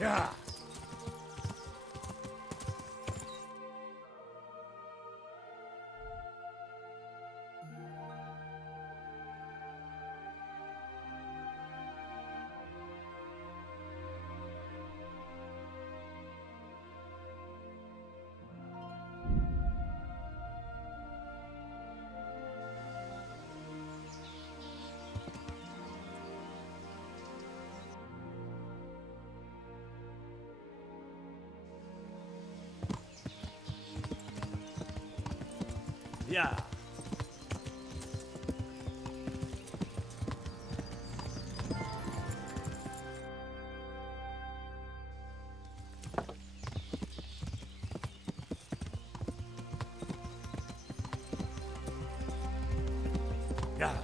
Yeah. Yeah. Yeah.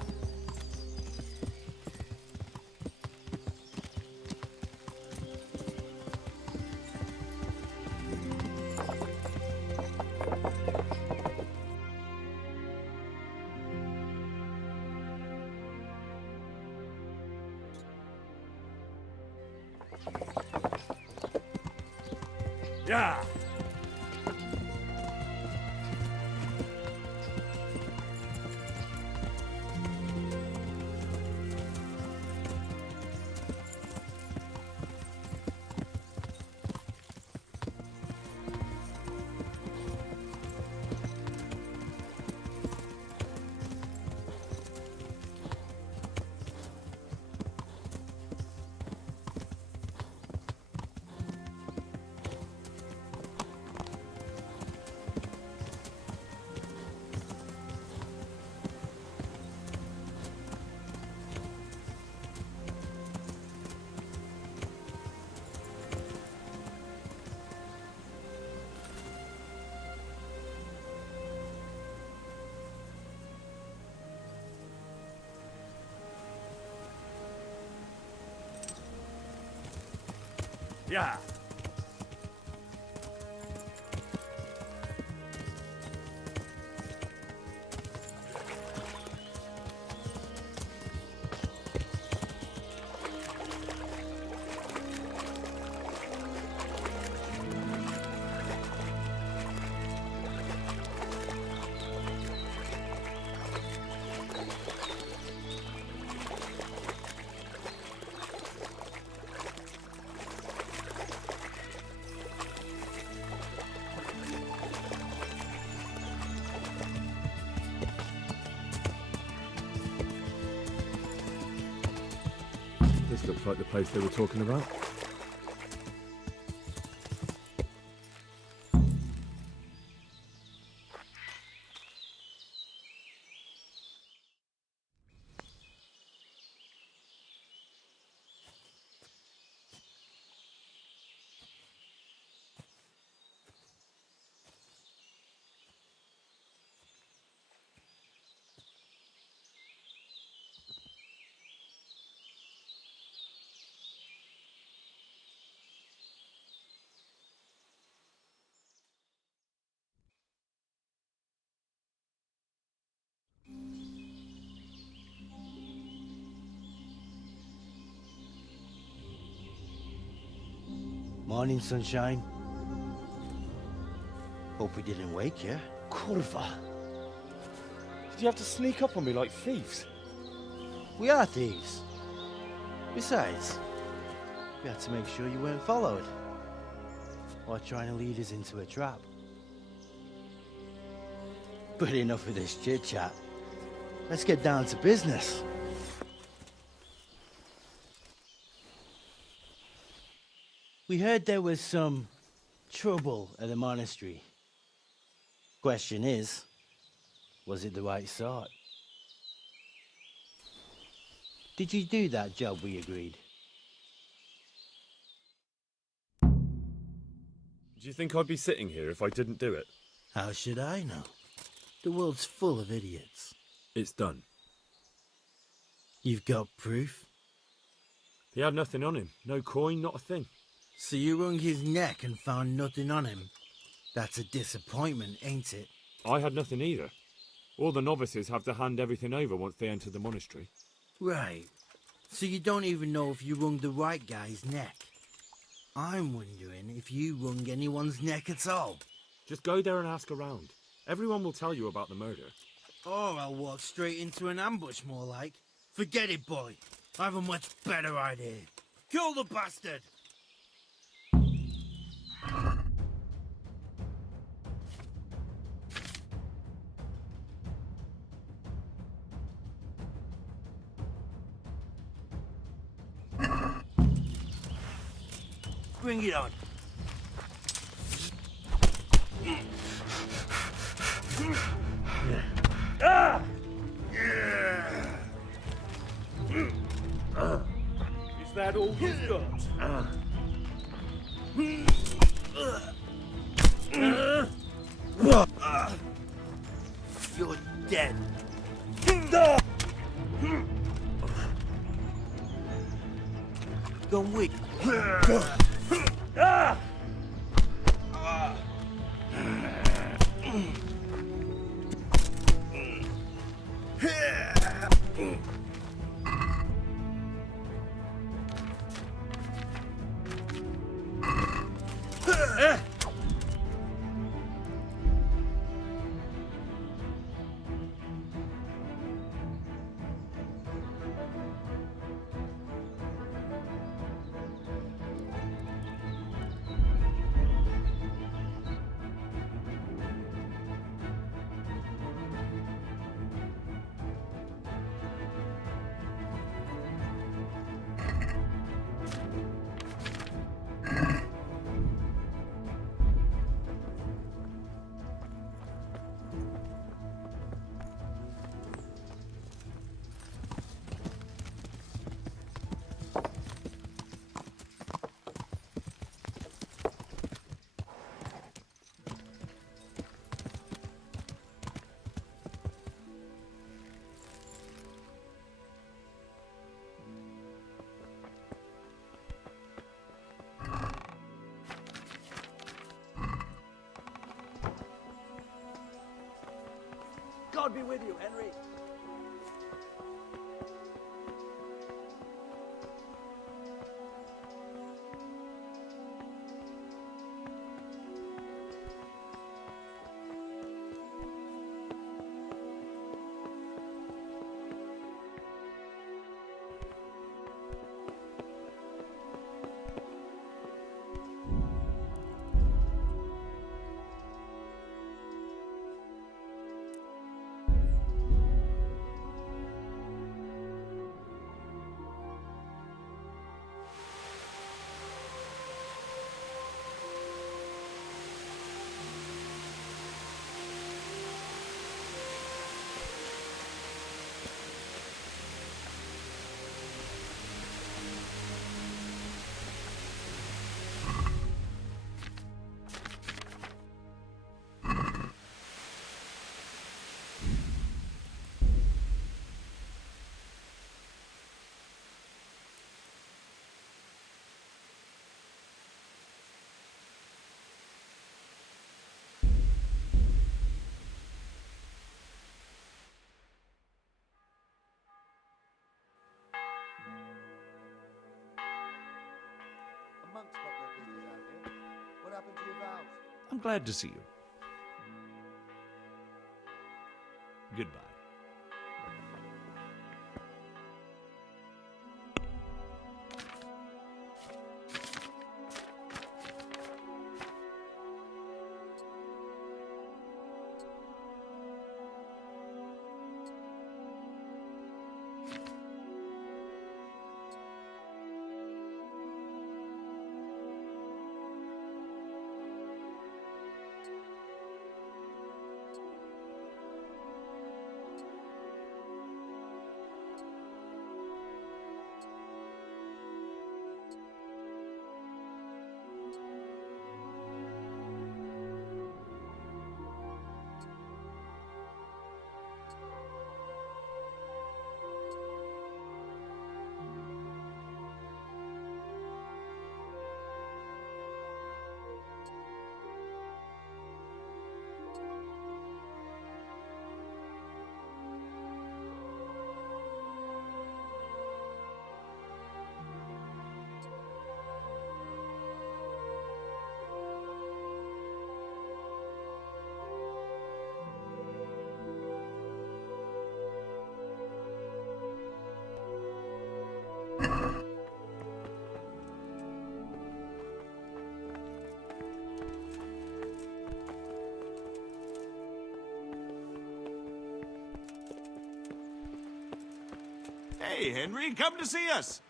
Yeah. Yeah. This looks like the place they were talking about. Morning, sunshine. Hope we didn't wake you. Kurva. Did you have to sneak up on me like thieves? We are thieves. Besides, we had to make sure you weren't followed. Or trying to lead us into a trap. But enough of this chit-chat. Let's get down to business. We heard there was some trouble at the monastery. Question is, was it the right sort? Did you do that job we agreed? Do you think I'd be sitting here if I didn't do it? How should I know? The world's full of idiots. It's done. You've got proof? He had nothing on him. No coin, not a thing. So you wrung his neck and found nothing on him? That's a disappointment, ain't it? I had nothing either. All the novices have to hand everything over once they enter the monastery. Right. So you don't even know if you wrung the right guy's neck? I'm wondering if you wrung anyone's neck at all. Just go there and ask around. Everyone will tell you about the murder. Or I'll walk straight into an ambush, more like. Forget it, boy. I have a much better idea. Kill the bastard! Bring it on. Is that all you've got? You're dead. Gone weak. God be with you, Henry. Monks got their business out here. What happened to your vows? I'm glad to see you. Goodbye. Hey, Henry, come to see us.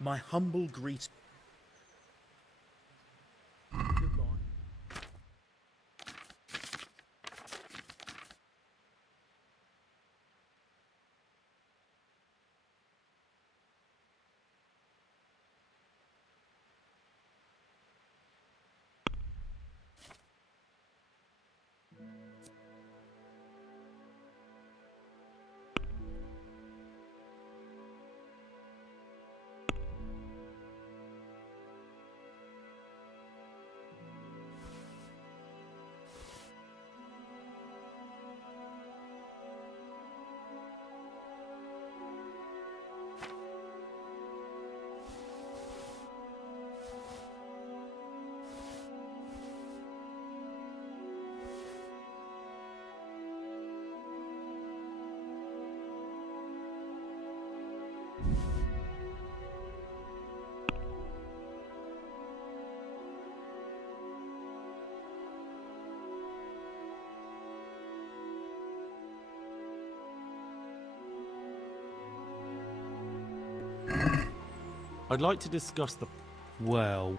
My humble greeting. I'd like to discuss the... Well...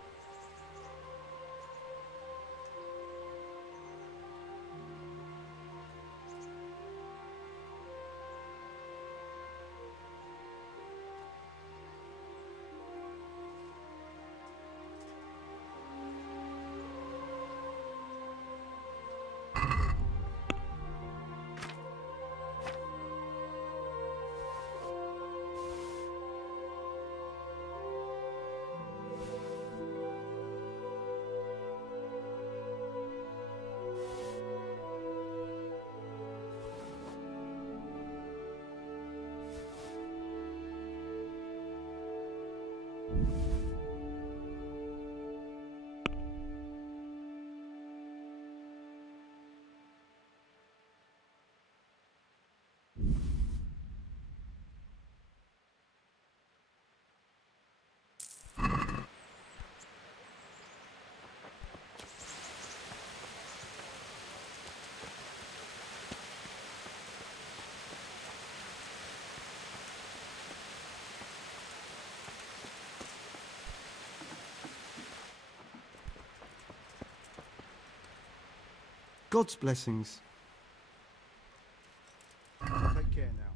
God's blessings. Take care now.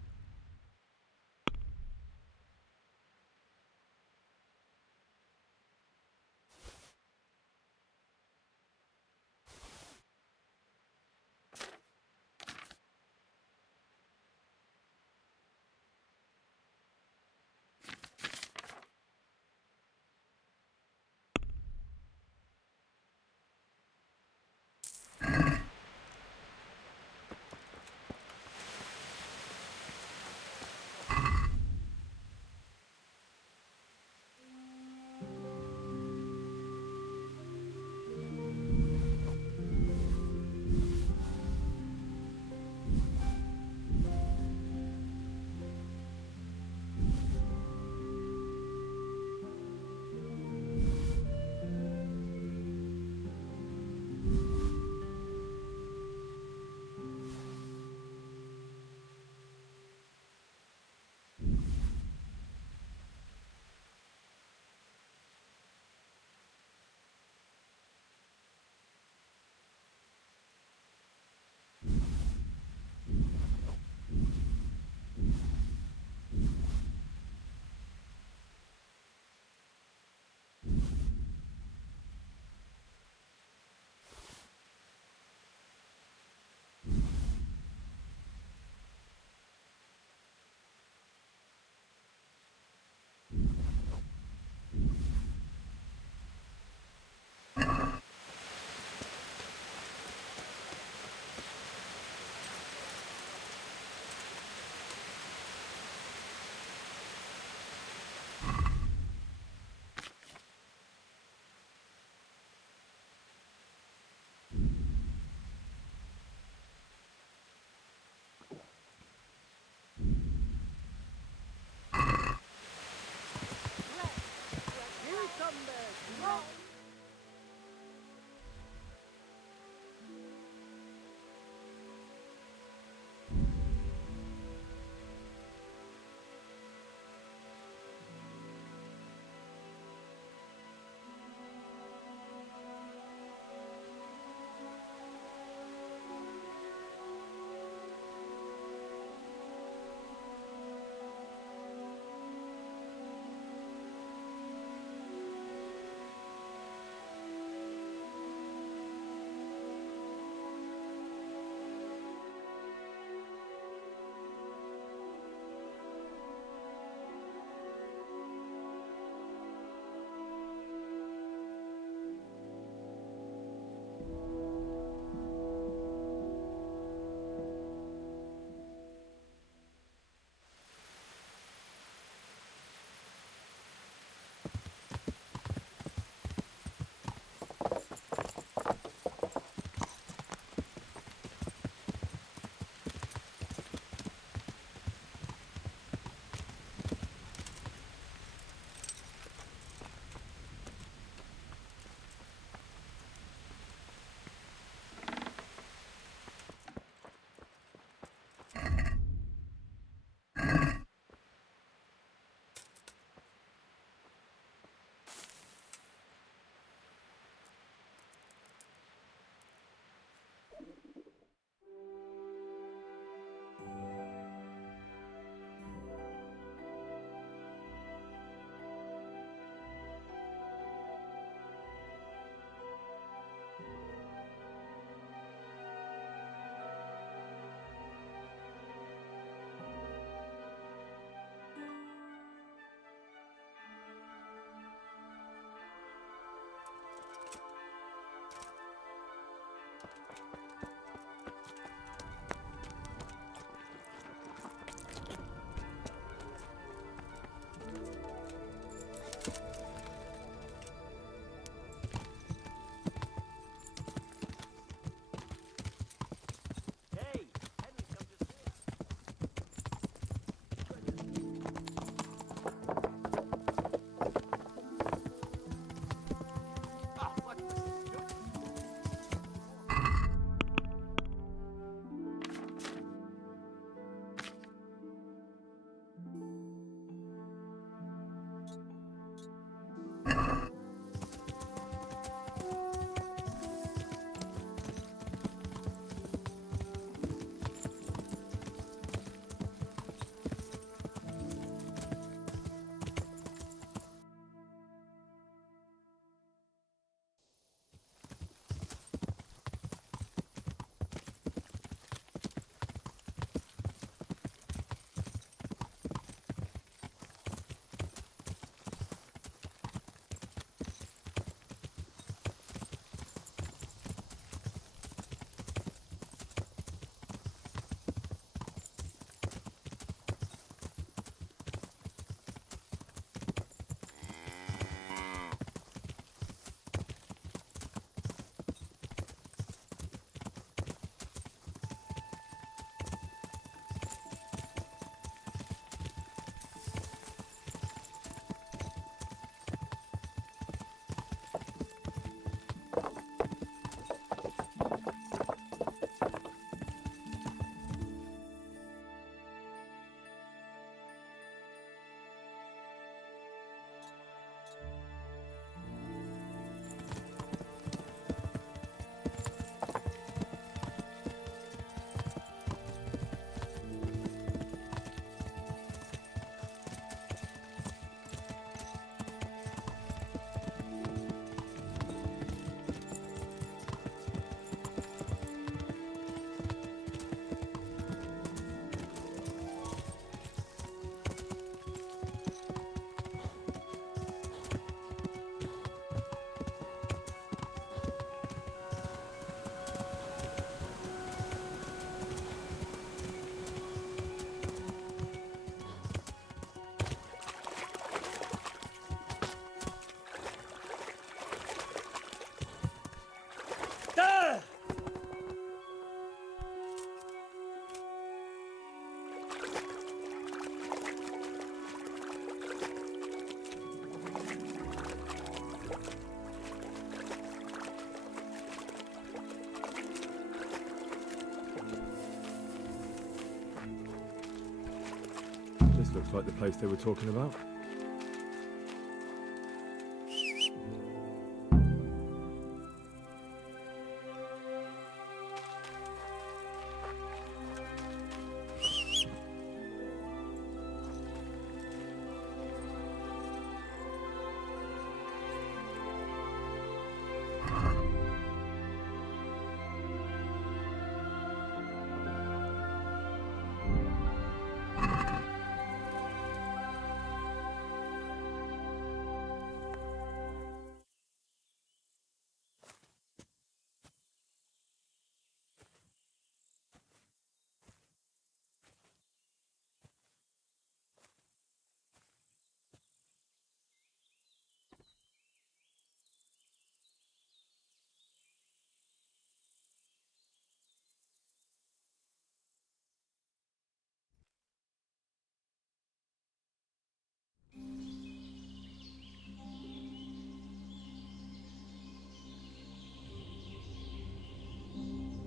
This looks like the place they were talking about.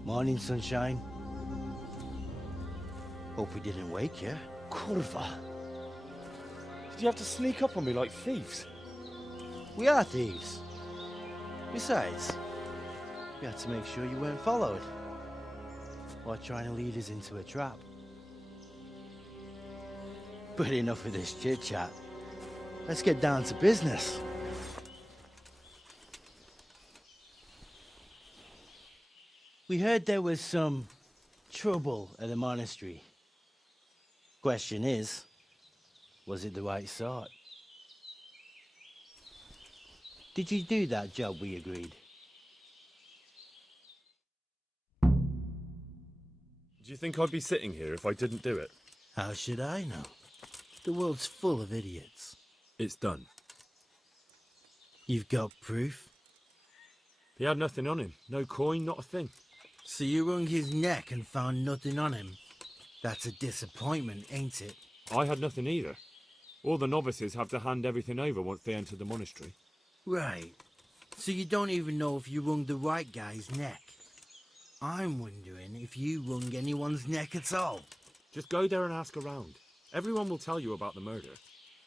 Morning, sunshine. Hope we didn't wake you. Kurva. Did you have to sneak up on me like thieves? We are thieves. Besides, we had to make sure you weren't followed. Or trying to lead us into a trap. But enough of this chit-chat. Let's get down to business. We heard there was some trouble at the monastery. Question is, was it the right sort? Did you do that job we agreed? Do you think I'd be sitting here if I didn't do it? How should I know? The world's full of idiots. It's done. You've got proof? He had nothing on him. No coin, not a thing. So you wrung his neck and found nothing on him? That's a disappointment, ain't it? I had nothing either. All the novices have to hand everything over once they enter the monastery. Right. So you don't even know if you wrung the right guy's neck. I'm wondering if you wrung anyone's neck at all. Just go there and ask around. Everyone will tell you about the murder.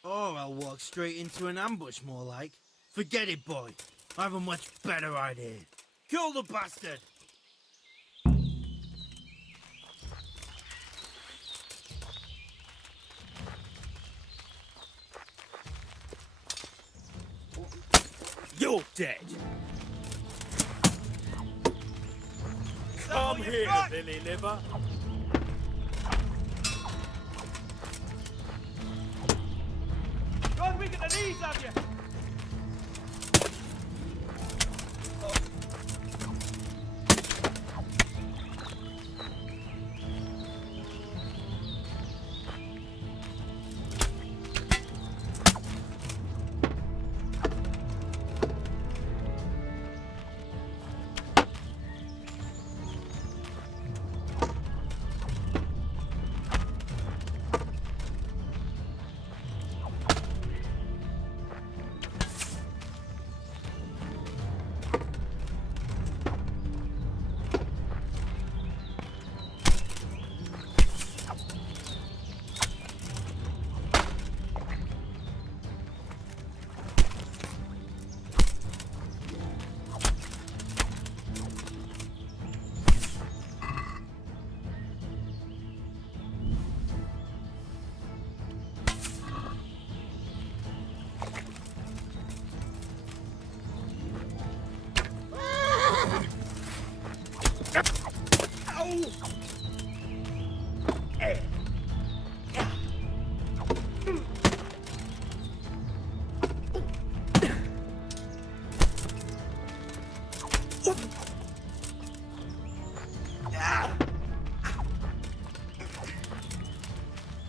Or I'll walk straight into an ambush, more like. Forget it, boy. I have a much better idea. Kill the bastard! You're dead. Come here, Lily Liver. God, we get the knees of you.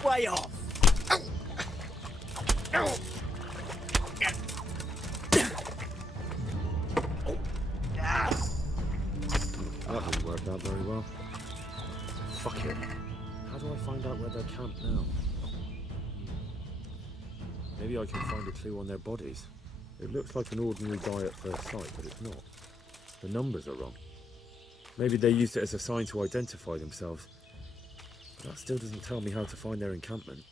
Way off. That didn't work out very well. Fuck it. How do I find out where they're camped now? Maybe I can find a clue on their bodies. It looks like an ordinary guy at first sight, but it's not. The numbers are wrong. Maybe they used it as a sign to identify themselves. But that still doesn't tell me how to find their encampment.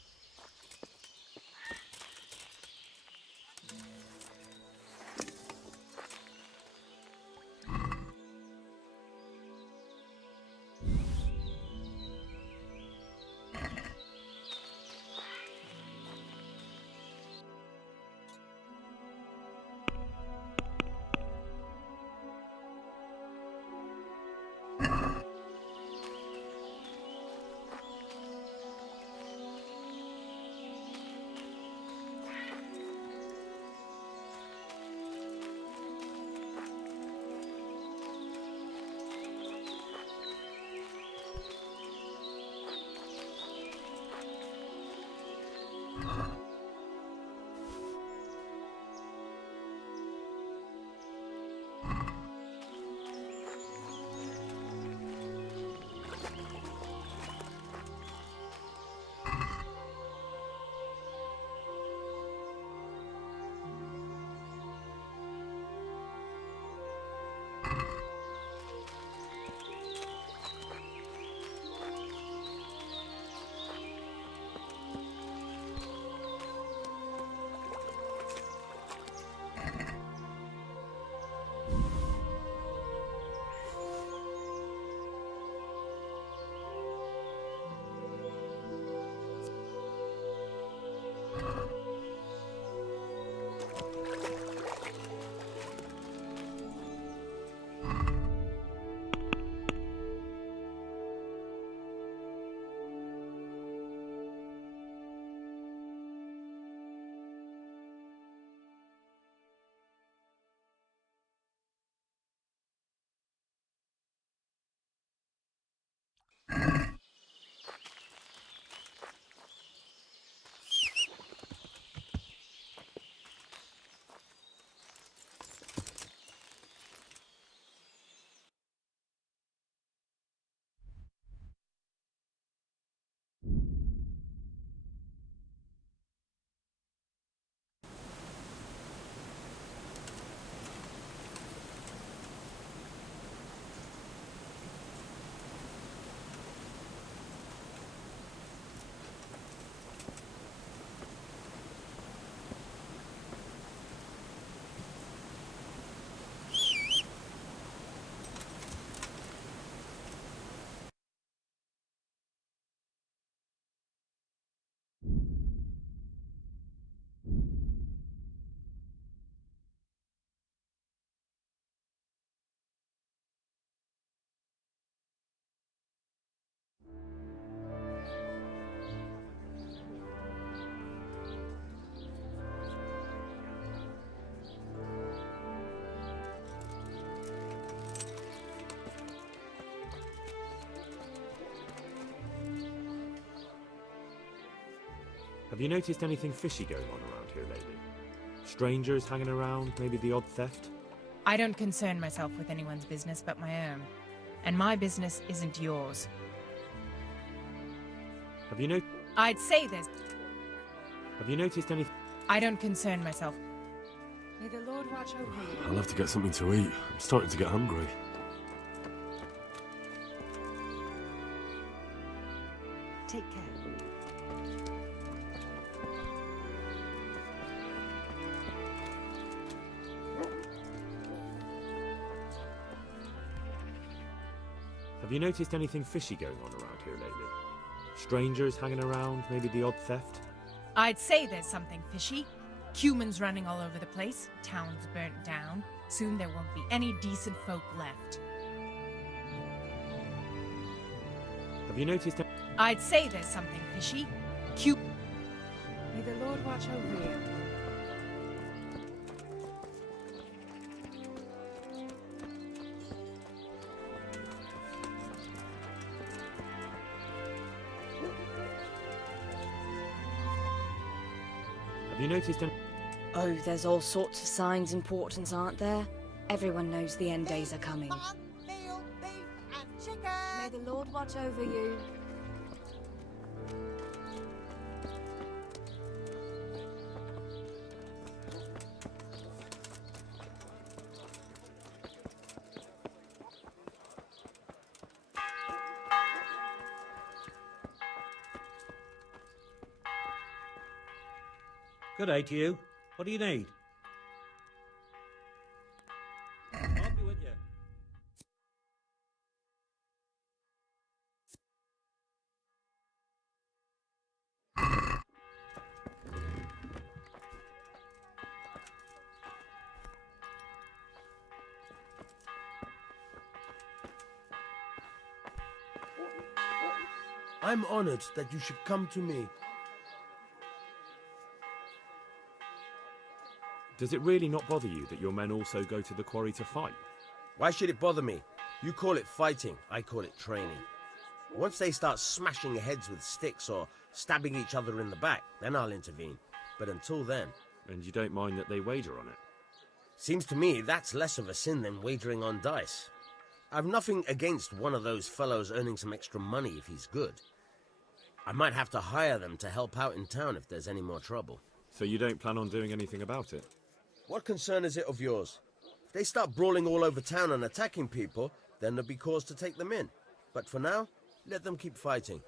Have you noticed anything fishy going on around here lately? Strangers hanging around, maybe the odd theft? I don't concern myself with anyone's business but my own. And my business isn't yours. Have you I'd say there's... Have you noticed anything? I don't concern myself. May the Lord watch over you. I'll have to get something to eat. I'm starting to get hungry. Take care. Have you noticed anything fishy going on around here lately? Strangers hanging around, maybe the odd theft? I'd say there's something fishy. Humans running all over the place, towns burnt down. Soon there won't be any decent folk left. Have you noticed... I'd say there's something fishy. May the Lord watch over you. Have you noticed any... Oh, there's all sorts of signs and portents, aren't there? Everyone knows the end days are coming. Meal, beef, and chicken. May the Lord watch over you. Good day to you. What do you need? I'll be with you. I'm honored that you should come to me. Does it really not bother you that your men also go to the quarry to fight? Why should it bother me? You call it fighting, I call it training. Once they start smashing heads with sticks or stabbing each other in the back, then I'll intervene. But until then... And you don't mind that they wager on it? Seems to me that's less of a sin than wagering on dice. I've nothing against one of those fellows earning some extra money if he's good. I might have to hire them to help out in town if there's any more trouble. So you don't plan on doing anything about it? What concern is it of yours? If they start brawling all over town and attacking people, then there'll be cause to take them in. But for now, let them keep fighting.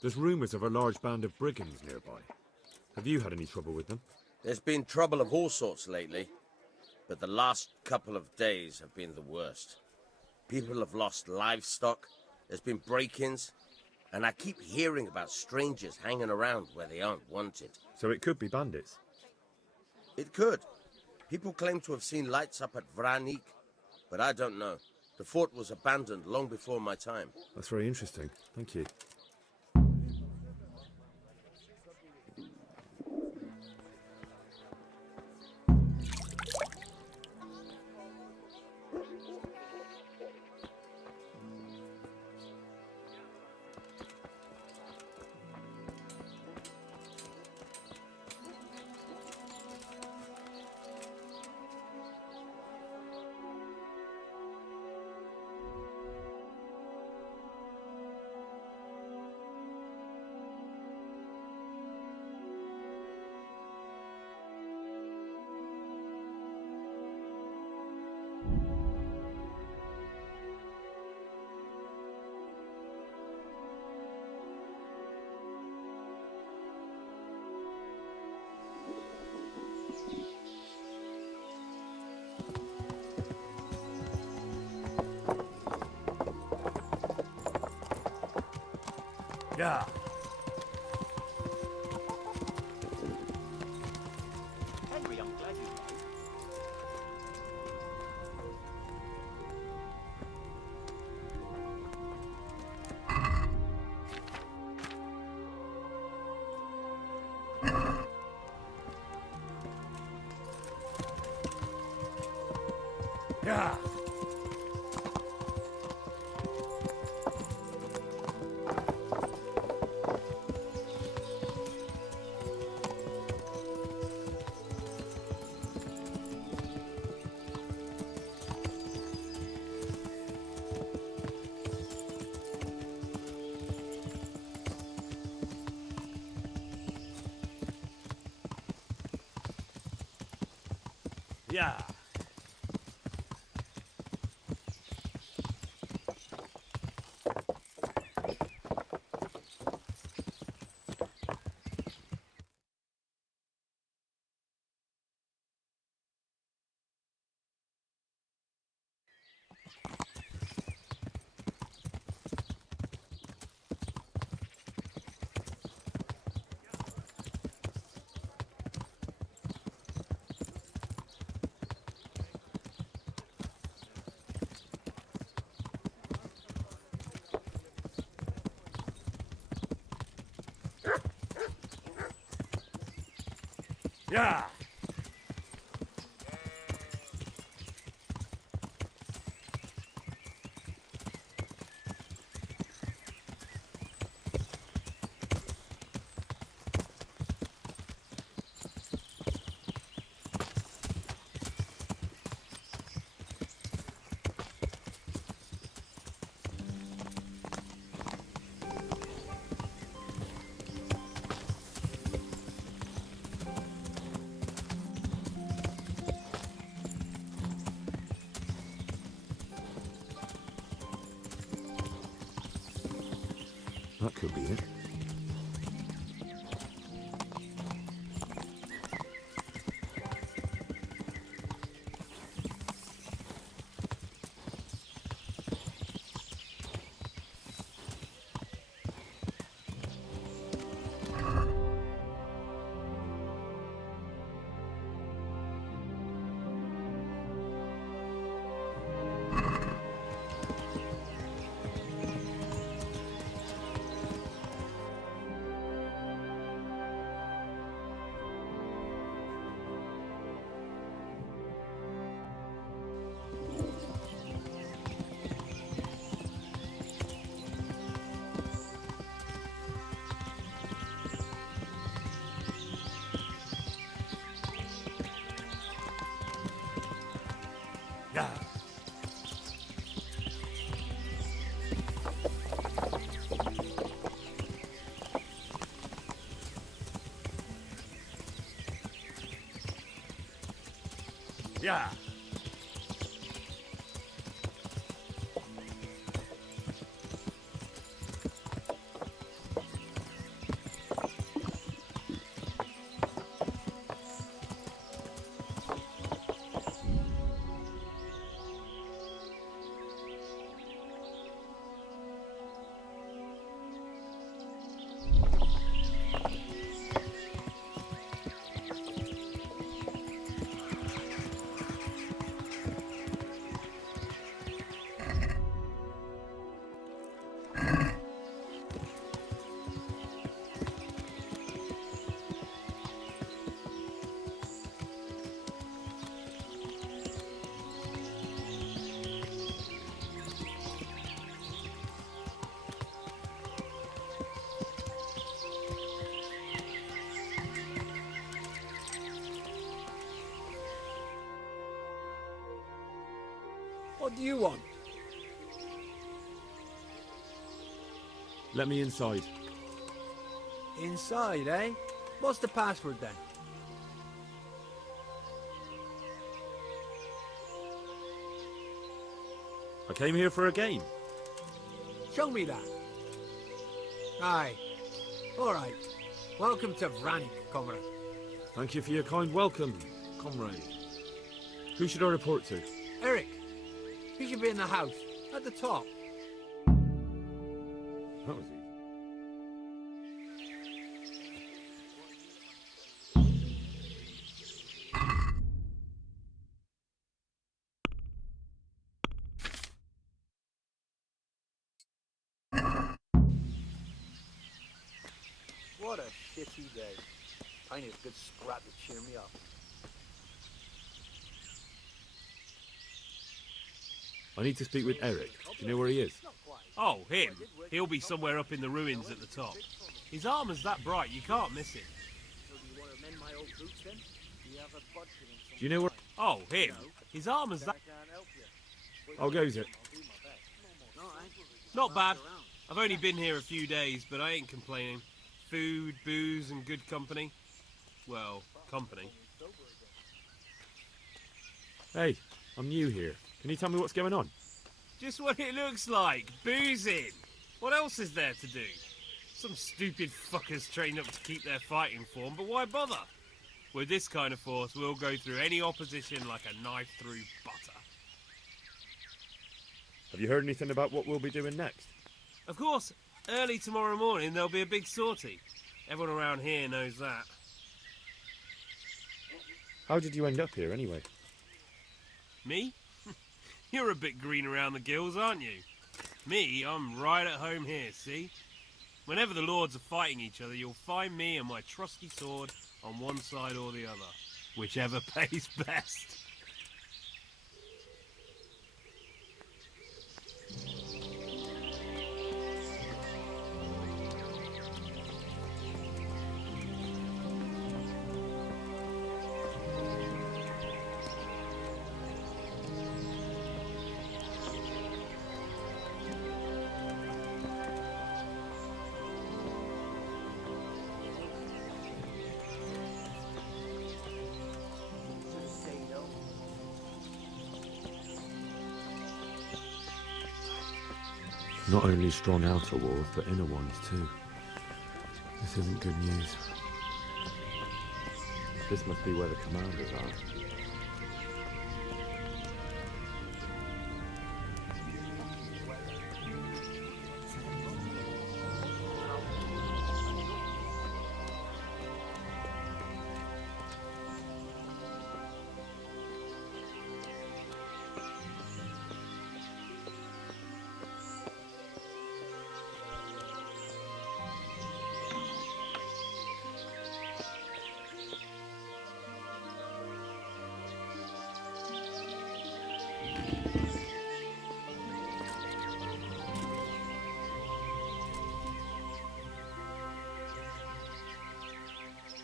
There's rumours of a large band of brigands nearby. Have you had any trouble with them? There's been trouble of all sorts lately, but the last couple of days have been the worst. People have lost livestock, there's been break-ins, and I keep hearing about strangers hanging around where they aren't wanted. So it could be bandits? It could. People claim to have seen lights up at Vranik, but I don't know. The fort was abandoned long before my time. That's very interesting. Thank you. Yeah. Henry, I'm glad you came. Yeah. Yeah. Yeah. That could be it. Yeah. What do you want? Let me inside. Inside, eh? What's the password then? I came here for a game. Show me that. Aye. Alright. Welcome to Vranik, comrade. Thank you for your kind welcome, comrade. Who should I report to? Eric, you should be in the house, at the top. That was easy. What a shitty day. I need a good scrap to cheer me up. I need to speak with Eric. Do you know where he is? Oh, him? He'll be somewhere up in the ruins at the top. His armour's that bright, you can't miss it. Do you know where... Oh, him? His armour's that... How goes it? Not bad. I've only been here a few days, but I ain't complaining. Food, booze, and good company. Well, company. Hey, I'm new here. Can you tell me what's going on? Just what it looks like. Boozing. What else is there to do? Some stupid fuckers trained up to keep their fighting form, but why bother? With this kind of force, we'll go through any opposition like a knife through butter. Have you heard anything about what we'll be doing next? Of course, early tomorrow morning there'll be a big sortie. Everyone around here knows that. How did you end up here, anyway? Me? You're a bit green around the gills, aren't you? Me, I'm right at home here, see? Whenever the lords are fighting each other, you'll find me and my trusty sword on one side or the other. Whichever pays best. Not only strong outer walls, but inner ones too. This isn't good news. This must be where the commanders are.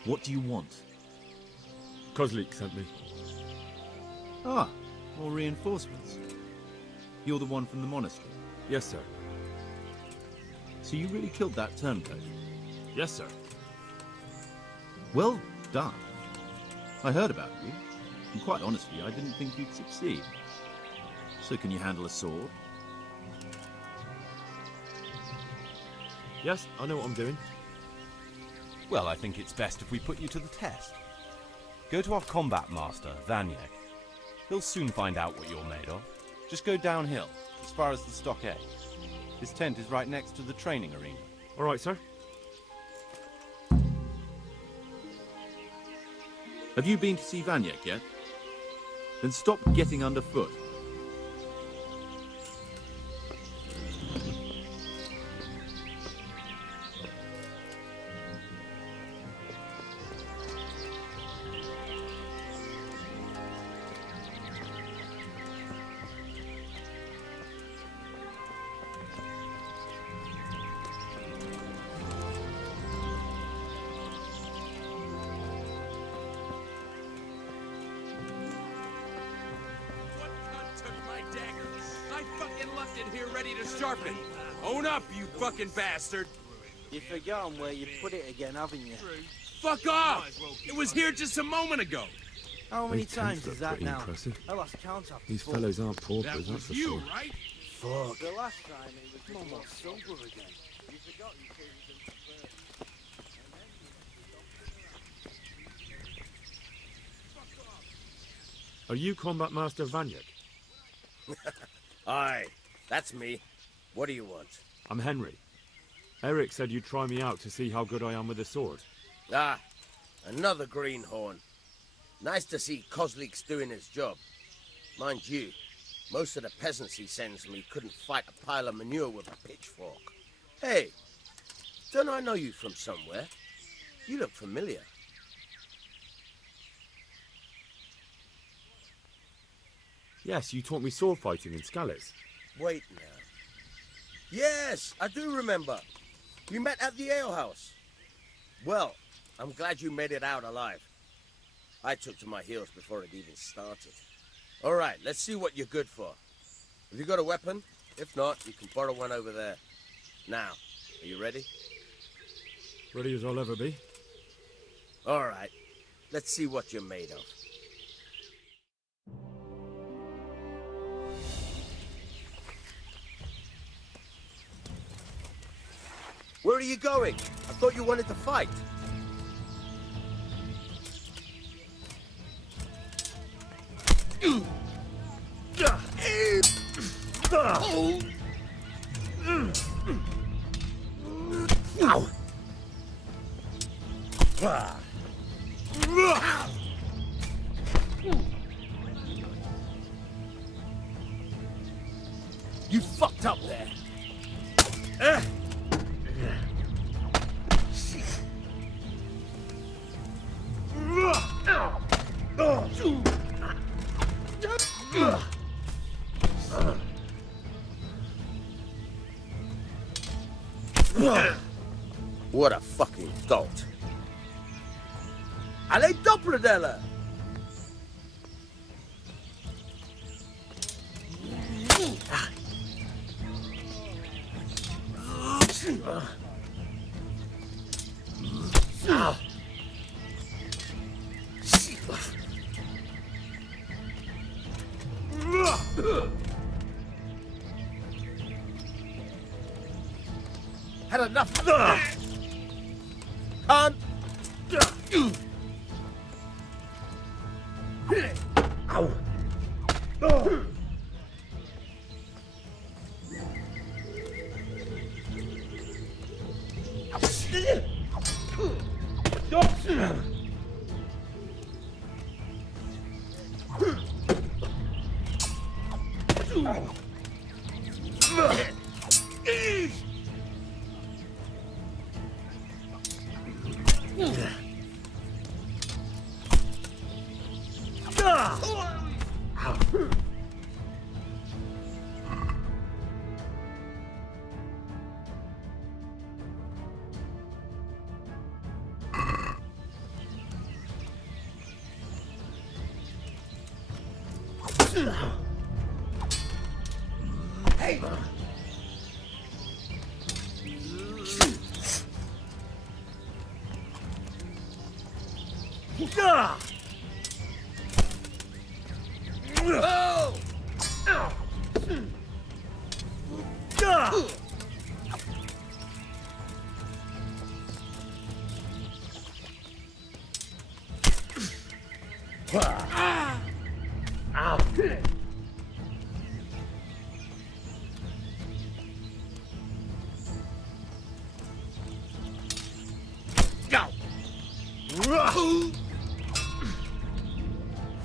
What do you want? Kozlik sent me. Ah, more reinforcements. You're the one from the monastery? Yes, sir. So you really killed that turncoat? Yes, sir. Well done. I heard about you. And quite honestly, I didn't think you'd succeed. So can you handle a sword? Yes, I know what I'm doing. Well, I think it's best if we put you to the test. Go to our combat master, Vanyek. He'll soon find out what you're made of. Just go downhill, as far as the stockade. His tent is right next to the training arena. All right, sir. Have you been to see Vanyek yet? Then stop getting underfoot. Sharpen. Own up, you fucking bastard. You've forgotten where you put it again, haven't you? Fuck off! It was here just a moment ago. How many Those tents times look is that pretty now? impressive. I lost count after These 4. fellows aren't paupers, that's for sure. Right? Fuck. The last time it was more sober again. You forgot you carried them to birth. Are you Combat Master Vanyek? Aye, that's me. What do you want? I'm Henry. Eric said you'd try me out to see how good I am with a sword. Ah, another greenhorn. Nice to see Kozlik's doing his job. Mind you, most of the peasants he sends me couldn't fight a pile of manure with a pitchfork. Hey, don't I know you from somewhere? You look familiar. Yes, you taught me sword fighting in Scallis. Wait now. Yes, I do remember. We met at the alehouse. Well, I'm glad you made it out alive. I took to my heels before it even started. All right, let's see what you're good for. Have you got a weapon? If not, you can borrow one over there. Now, are you ready? Ready as I'll ever be. All right, let's see what you're made of. Where are you going? I thought you wanted to fight. Ow! You fucked up there. What a fucking dolt. Alle Doppeldeller! Had enough. Can't. Ow. Hey!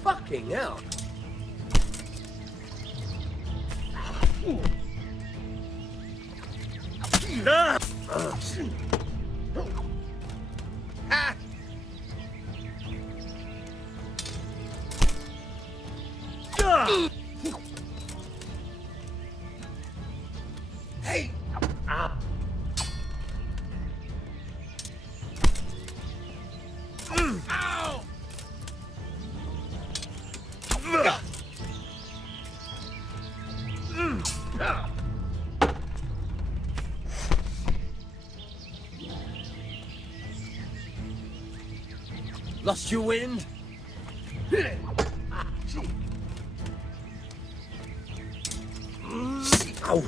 Fucking hell. Hey! Ow! Lost your wind? Ow!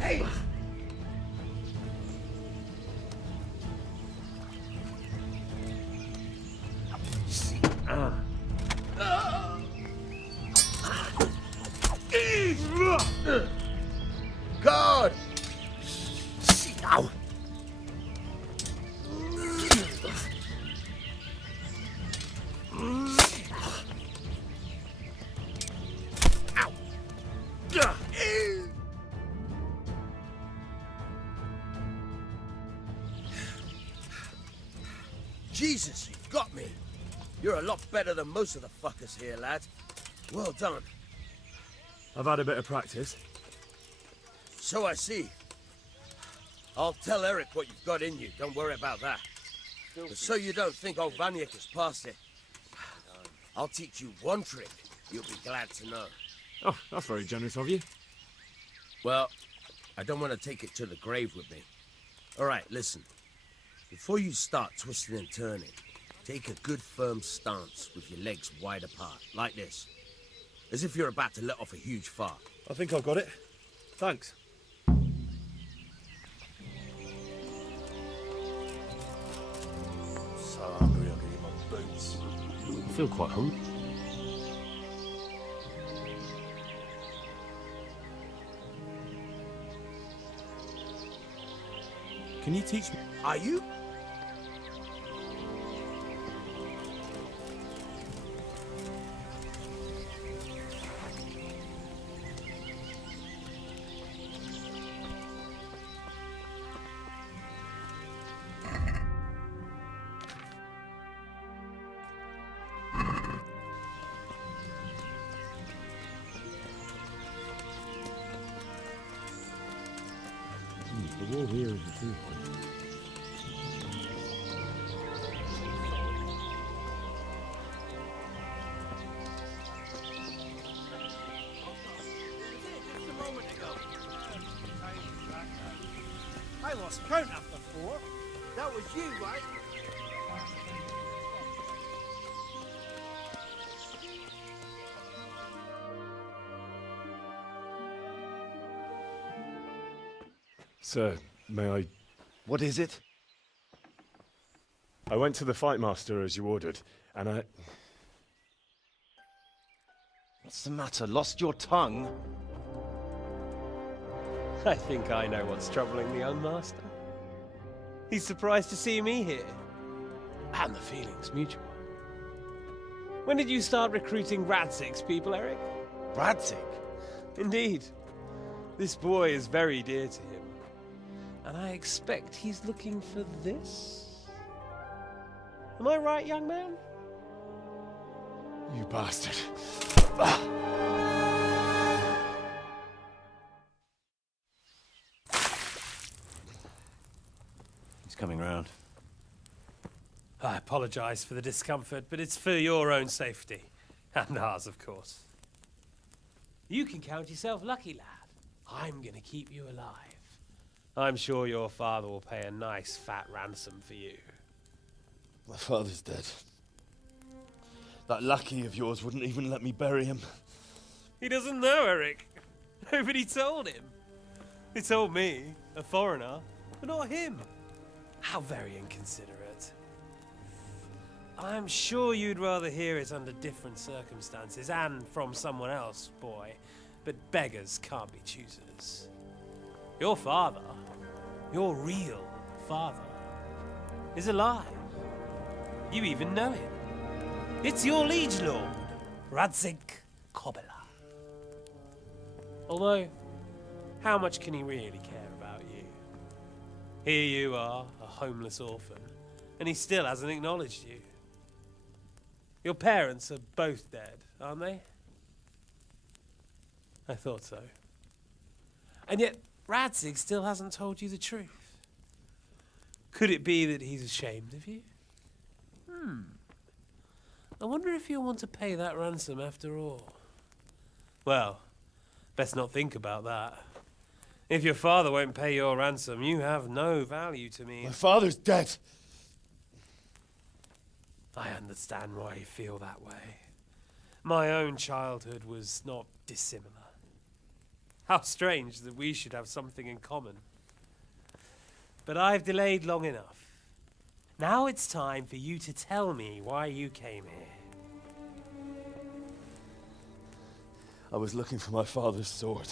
Hey! God! Ow! Jesus, you got me. You're a lot better than most of the fuckers here, lad. Well done. I've had a bit of practice. So I see. I'll tell Eric what you've got in you. Don't worry about that. But so you don't think old Vanyek has passed it, I'll teach you one trick you'll be glad to know. Oh, that's very generous of you. Well, I don't want to take it to the grave with me. All right, listen. Before you start twisting and turning, take a good firm stance with your legs wide apart, like this. As if you're about to let off a huge fart. I think I've got it. Thanks. So hungry I can eat my boots. I feel quite hungry. Can you teach me? Are you? The wall here is a true one. I lost count after 4. That was you, right? Sir, may I... What is it? I went to the fight master as you ordered, and I... What's the matter? Lost your tongue? I think I know what's troubling the young master. He's surprised to see me here. And the feeling's mutual. When did you start recruiting Radzik's people, Eric? Radzik? Indeed. This boy is very dear to him. And I expect he's looking for this? Am I right, young man? You bastard. He's coming round. I apologize for the discomfort, but it's for your own safety. And ours, of course. You can count yourself lucky, lad. I'm gonna keep you alive. I'm sure your father will pay a nice fat ransom for you. My father's dead. That lackey of yours wouldn't even let me bury him. He doesn't know, Eric. Nobody told him. He told me, a foreigner, but not him. How very inconsiderate. I'm sure you'd rather hear it under different circumstances and from someone else, boy. But beggars can't be choosers. Your father, your real father, is alive. You even know him. It's your liege lord, Radzik Kobela. Although, how much can he really care about you? Here you are, a homeless orphan, and he still hasn't acknowledged you. Your parents are both dead, aren't they? I thought so. And yet, Radzik still hasn't told you the truth. Could it be that he's ashamed of you? I wonder if you'll want to pay that ransom after all. Well, best not think about that. If your father won't pay your ransom, you have no value to me. My father's dead. I understand why you feel that way. My own childhood was not dissimilar. How strange that we should have something in common. But I've delayed long enough. Now it's time for you to tell me why you came here. I was looking for my father's sword,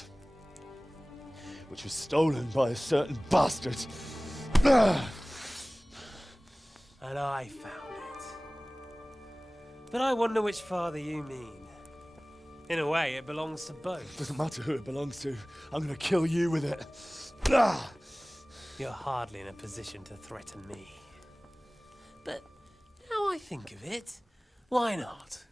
which was stolen by a certain bastard. And I found it. But I wonder which father you mean. In a way, it belongs to both. Doesn't matter who it belongs to. I'm gonna kill you with it. You're hardly in a position to threaten me. But now I think of it, why not?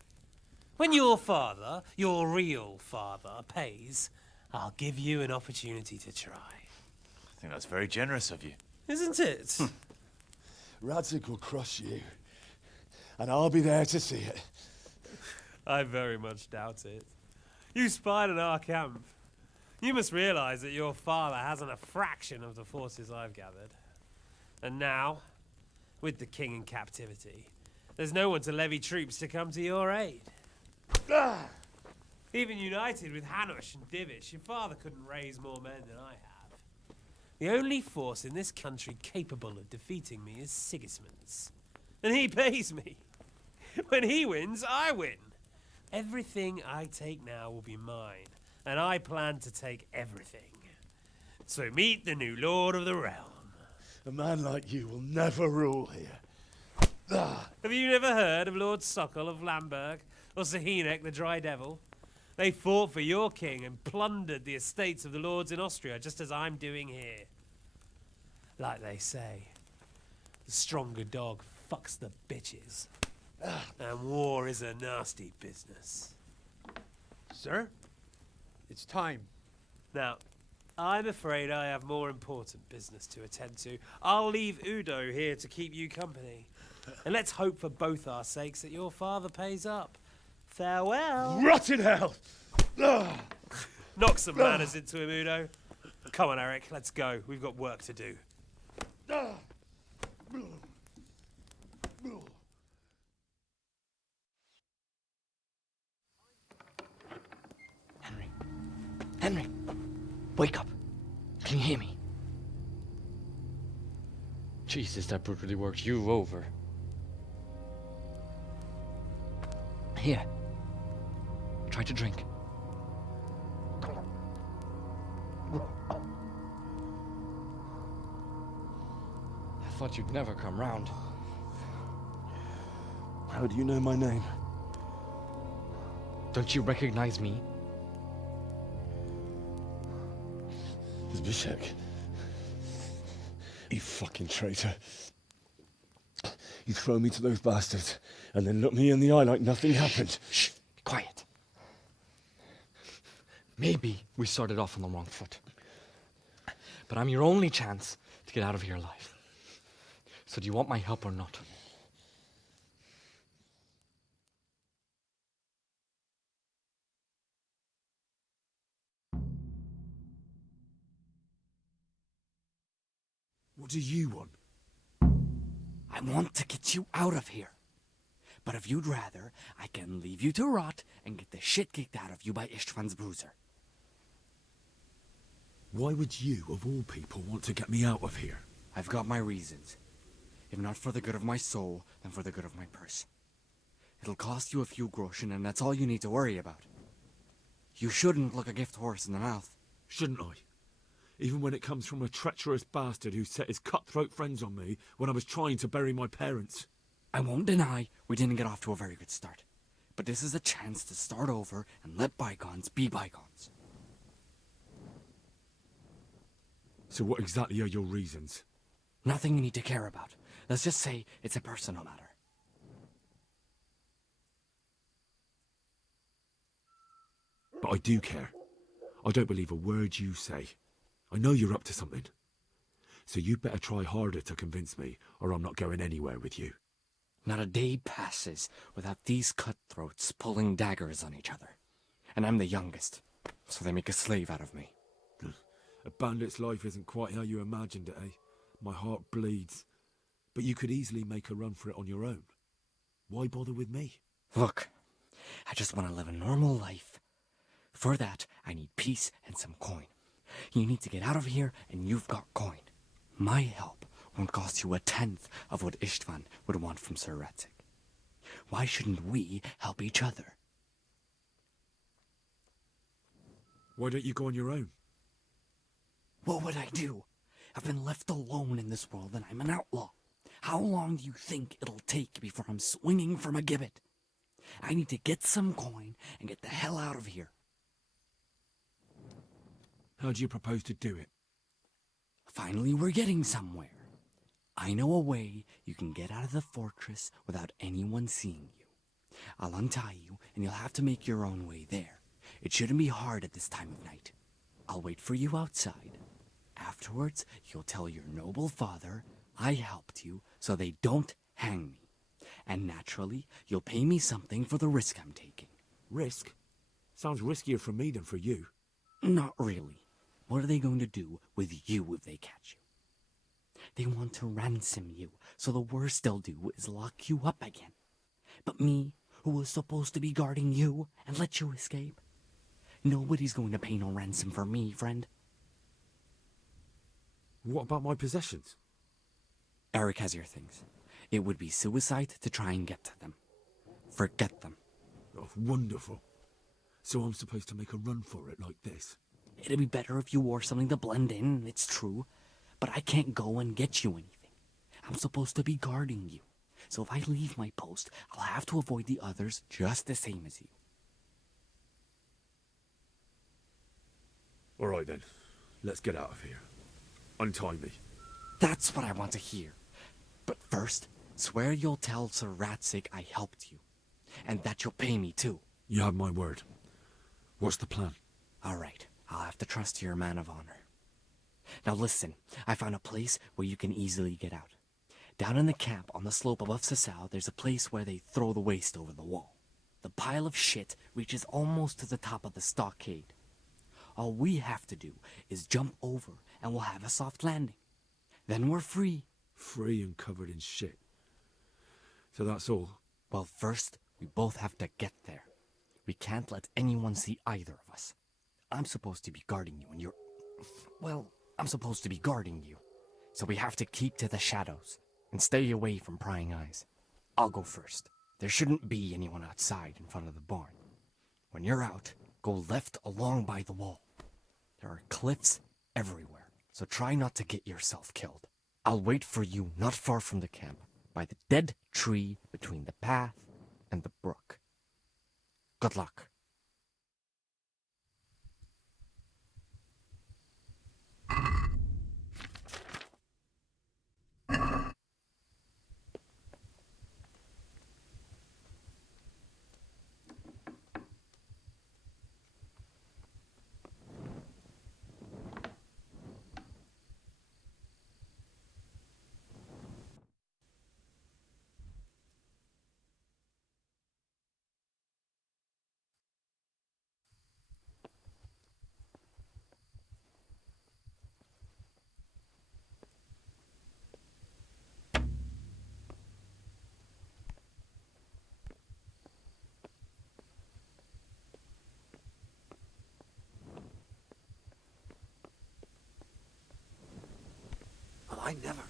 When your father, your real father, pays, I'll give you an opportunity to try. I think that's very generous of you. Isn't it? Radzik will crush you, and I'll be there to see it. I very much doubt it. You spied on our camp. You must realize that your father hasn't a fraction of the forces I've gathered. And now, with the king in captivity, there's no one to levy troops to come to your aid. Even united with Hanush and Divish, your father couldn't raise more men than I have. The only force in this country capable of defeating me is Sigismund's. And he pays me. When he wins, I win. Everything I take now will be mine, and I plan to take everything. So meet the new lord of the realm. A man like you will never rule here. Have you never heard of Lord Sokol of Lamberg, or Sahinek the Dry Devil? They fought for your king and plundered the estates of the lords in Austria, just as I'm doing here. Like they say, the stronger dog fucks the bitches. And war is a nasty business. Sir, it's time. Now, I'm afraid I have more important business to attend to. I'll leave Udo here to keep you company. And let's hope for both our sakes that your father pays up. Farewell. Rot in hell! Knock some manners into him, Udo. Come on, Eric, let's go. We've got work to do. Henry, wake up. Can you hear me? Jesus, that brutally worked you over. Here. Try to drink. I thought you'd never come round. How do you know my name? Don't you recognize me? Zbyszek. You fucking traitor. You throw me to those bastards and then look me in the eye like nothing happened. Shh, be quiet. Maybe we started off on the wrong foot. But I'm your only chance to get out of here alive. So do you want my help or not? What do you want? I want to get you out of here. But if you'd rather, I can leave you to rot and get the shit kicked out of you by Istvan's bruiser. Why would you, of all people, want to get me out of here? I've got my reasons. If not for the good of my soul, then for the good of my purse. It'll cost you a few groschen, and that's all you need to worry about. You shouldn't look a gift horse in the mouth. Shouldn't I? Even when it comes from a treacherous bastard who set his cutthroat friends on me when I was trying to bury my parents. I won't deny we didn't get off to a very good start. But this is a chance to start over and let bygones be bygones. So what exactly are your reasons? Nothing you need to care about. Let's just say it's a personal matter. But I do care. I don't believe a word you say. I know you're up to something. So you better try harder to convince me, or I'm not going anywhere with you. Not a day passes without these cutthroats pulling daggers on each other. And I'm the youngest, so they make a slave out of me. A bandit's life isn't quite how you imagined it, eh? My heart bleeds. But you could easily make a run for it on your own. Why bother with me? Look, I just want to live a normal life. For that, I need peace and some coin. You need to get out of here, and you've got coin. My help won't cost you a tenth of what Istvan would want from Sir Ratzik. Why shouldn't we help each other? Why don't you go on your own? What would I do? I've been left alone in this world, and I'm an outlaw. How long do you think it'll take before I'm swinging from a gibbet? I need to get some coin and get the hell out of here. How do you propose to do it? Finally, we're getting somewhere. I know a way you can get out of the fortress without anyone seeing you. I'll untie you, and you'll have to make your own way there. It shouldn't be hard at this time of night. I'll wait for you outside. Afterwards, you'll tell your noble father I helped you so they don't hang me. And naturally, you'll pay me something for the risk I'm taking. Risk? Sounds riskier for me than for you. Not really. What are they going to do with you if they catch you? They want to ransom you, so the worst they'll do is lock you up again. But me, who was supposed to be guarding you and let you escape? Nobody's going to pay no ransom for me, friend. What about my possessions? Eric has your things. It would be suicide to try and get to them. Forget them. Oh, wonderful. So I'm supposed to make a run for it like this? It'd be better if you wore something to blend in, it's true. But I can't go and get you anything. I'm supposed to be guarding you. So if I leave my post, I'll have to avoid the others just the same as you. All right then. Let's get out of here. Untie me. That's what I want to hear. But first, swear you'll tell Sir Ratzik I helped you. And that you'll pay me too. You have my word. What's the plan? All right. I'll have to trust your man of honor. Now listen, I found a place where you can easily get out. Down in the camp on the slope above Sasau, there's a place where they throw the waste over the wall. The pile of shit reaches almost to the top of the stockade. All we have to do is jump over and we'll have a soft landing. Then we're free. Free and covered in shit. So that's all? Well, first, we both have to get there. We can't let anyone see either of us. I'm supposed to be guarding you and you're... Well, I'm supposed to be guarding you. So we have to keep to the shadows and stay away from prying eyes. I'll go first. There shouldn't be anyone outside in front of the barn. When you're out, go left along by the wall. There are cliffs everywhere, so try not to get yourself killed. I'll wait for you not far from the camp, by the dead tree between the path and the brook. Good luck. I never.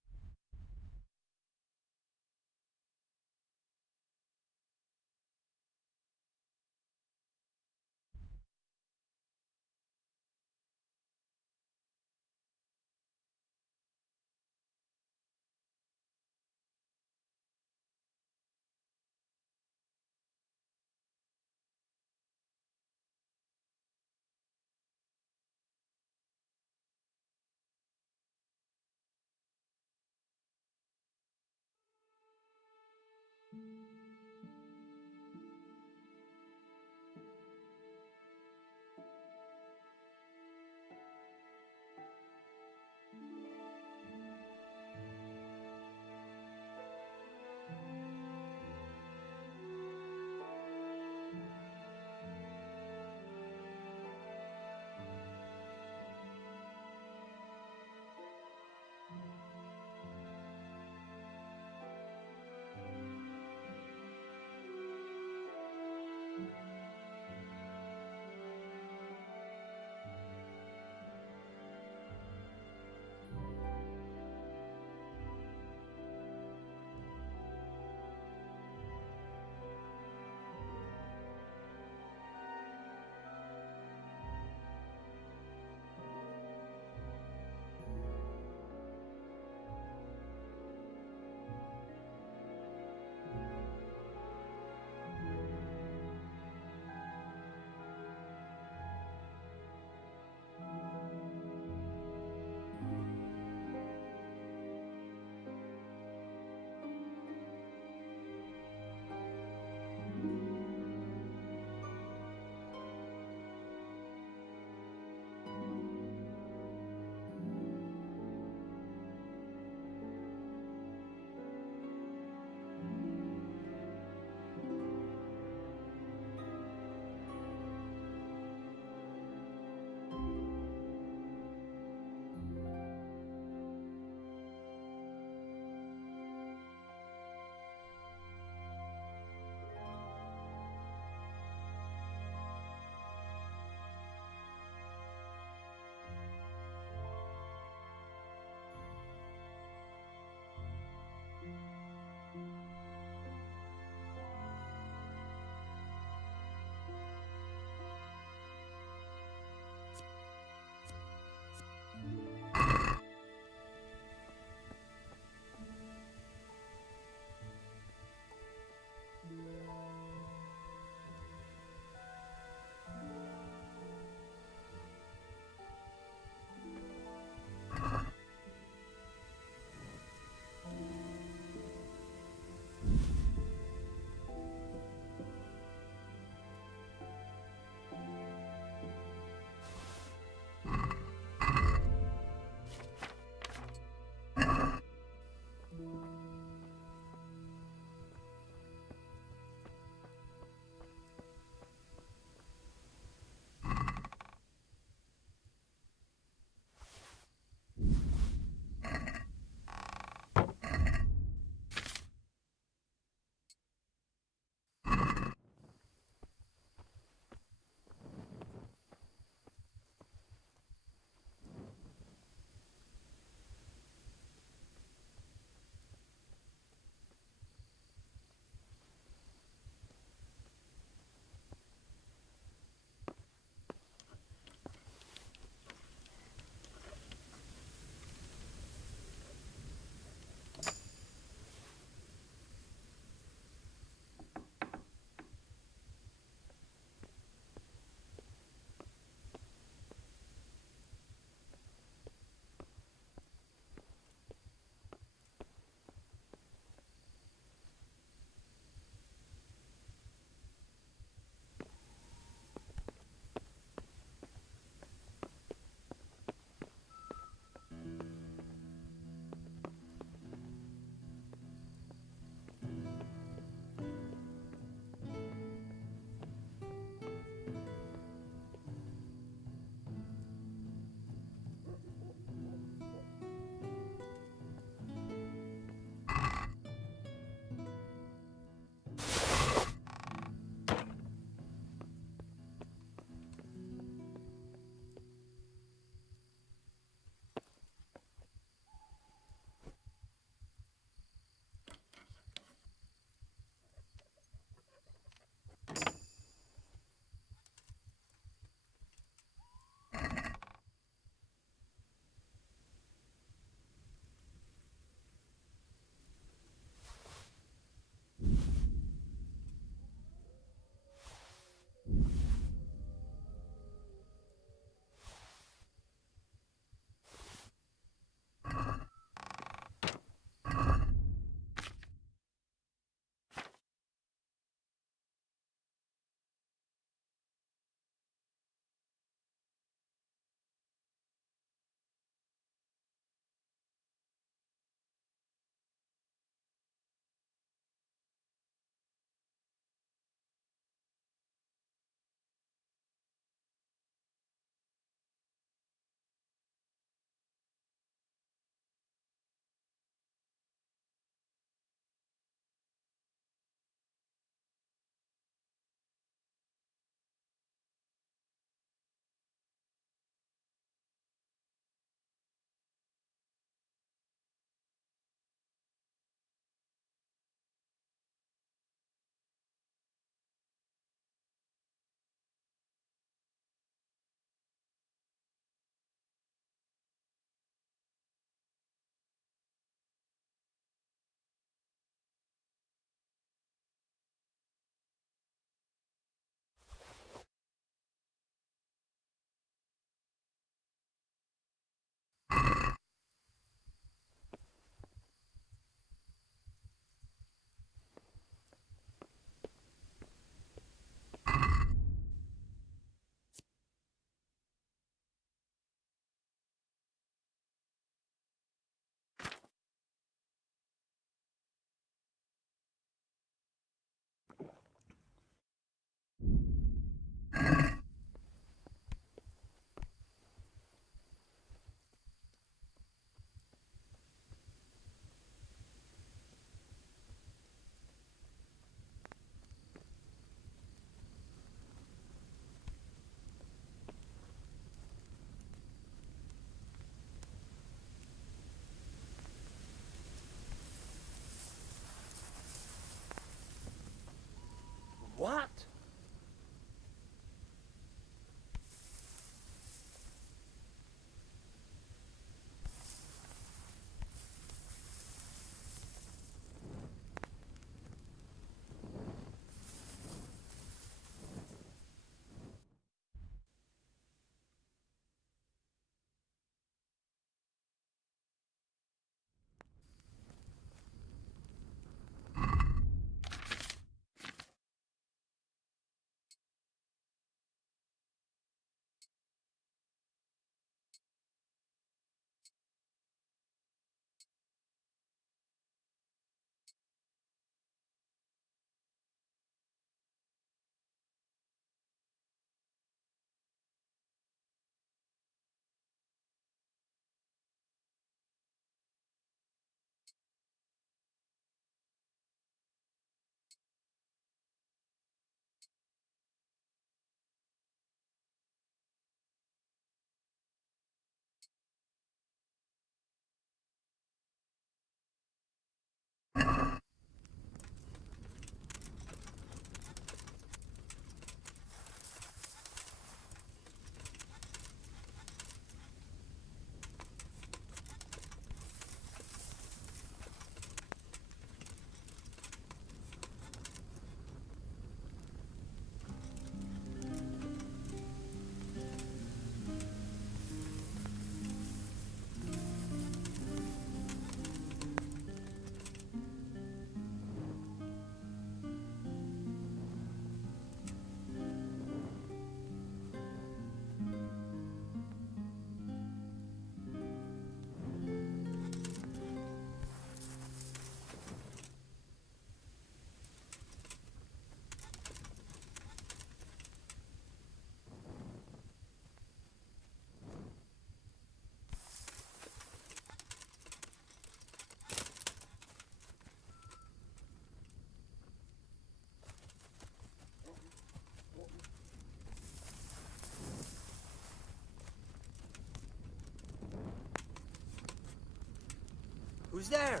Who's there?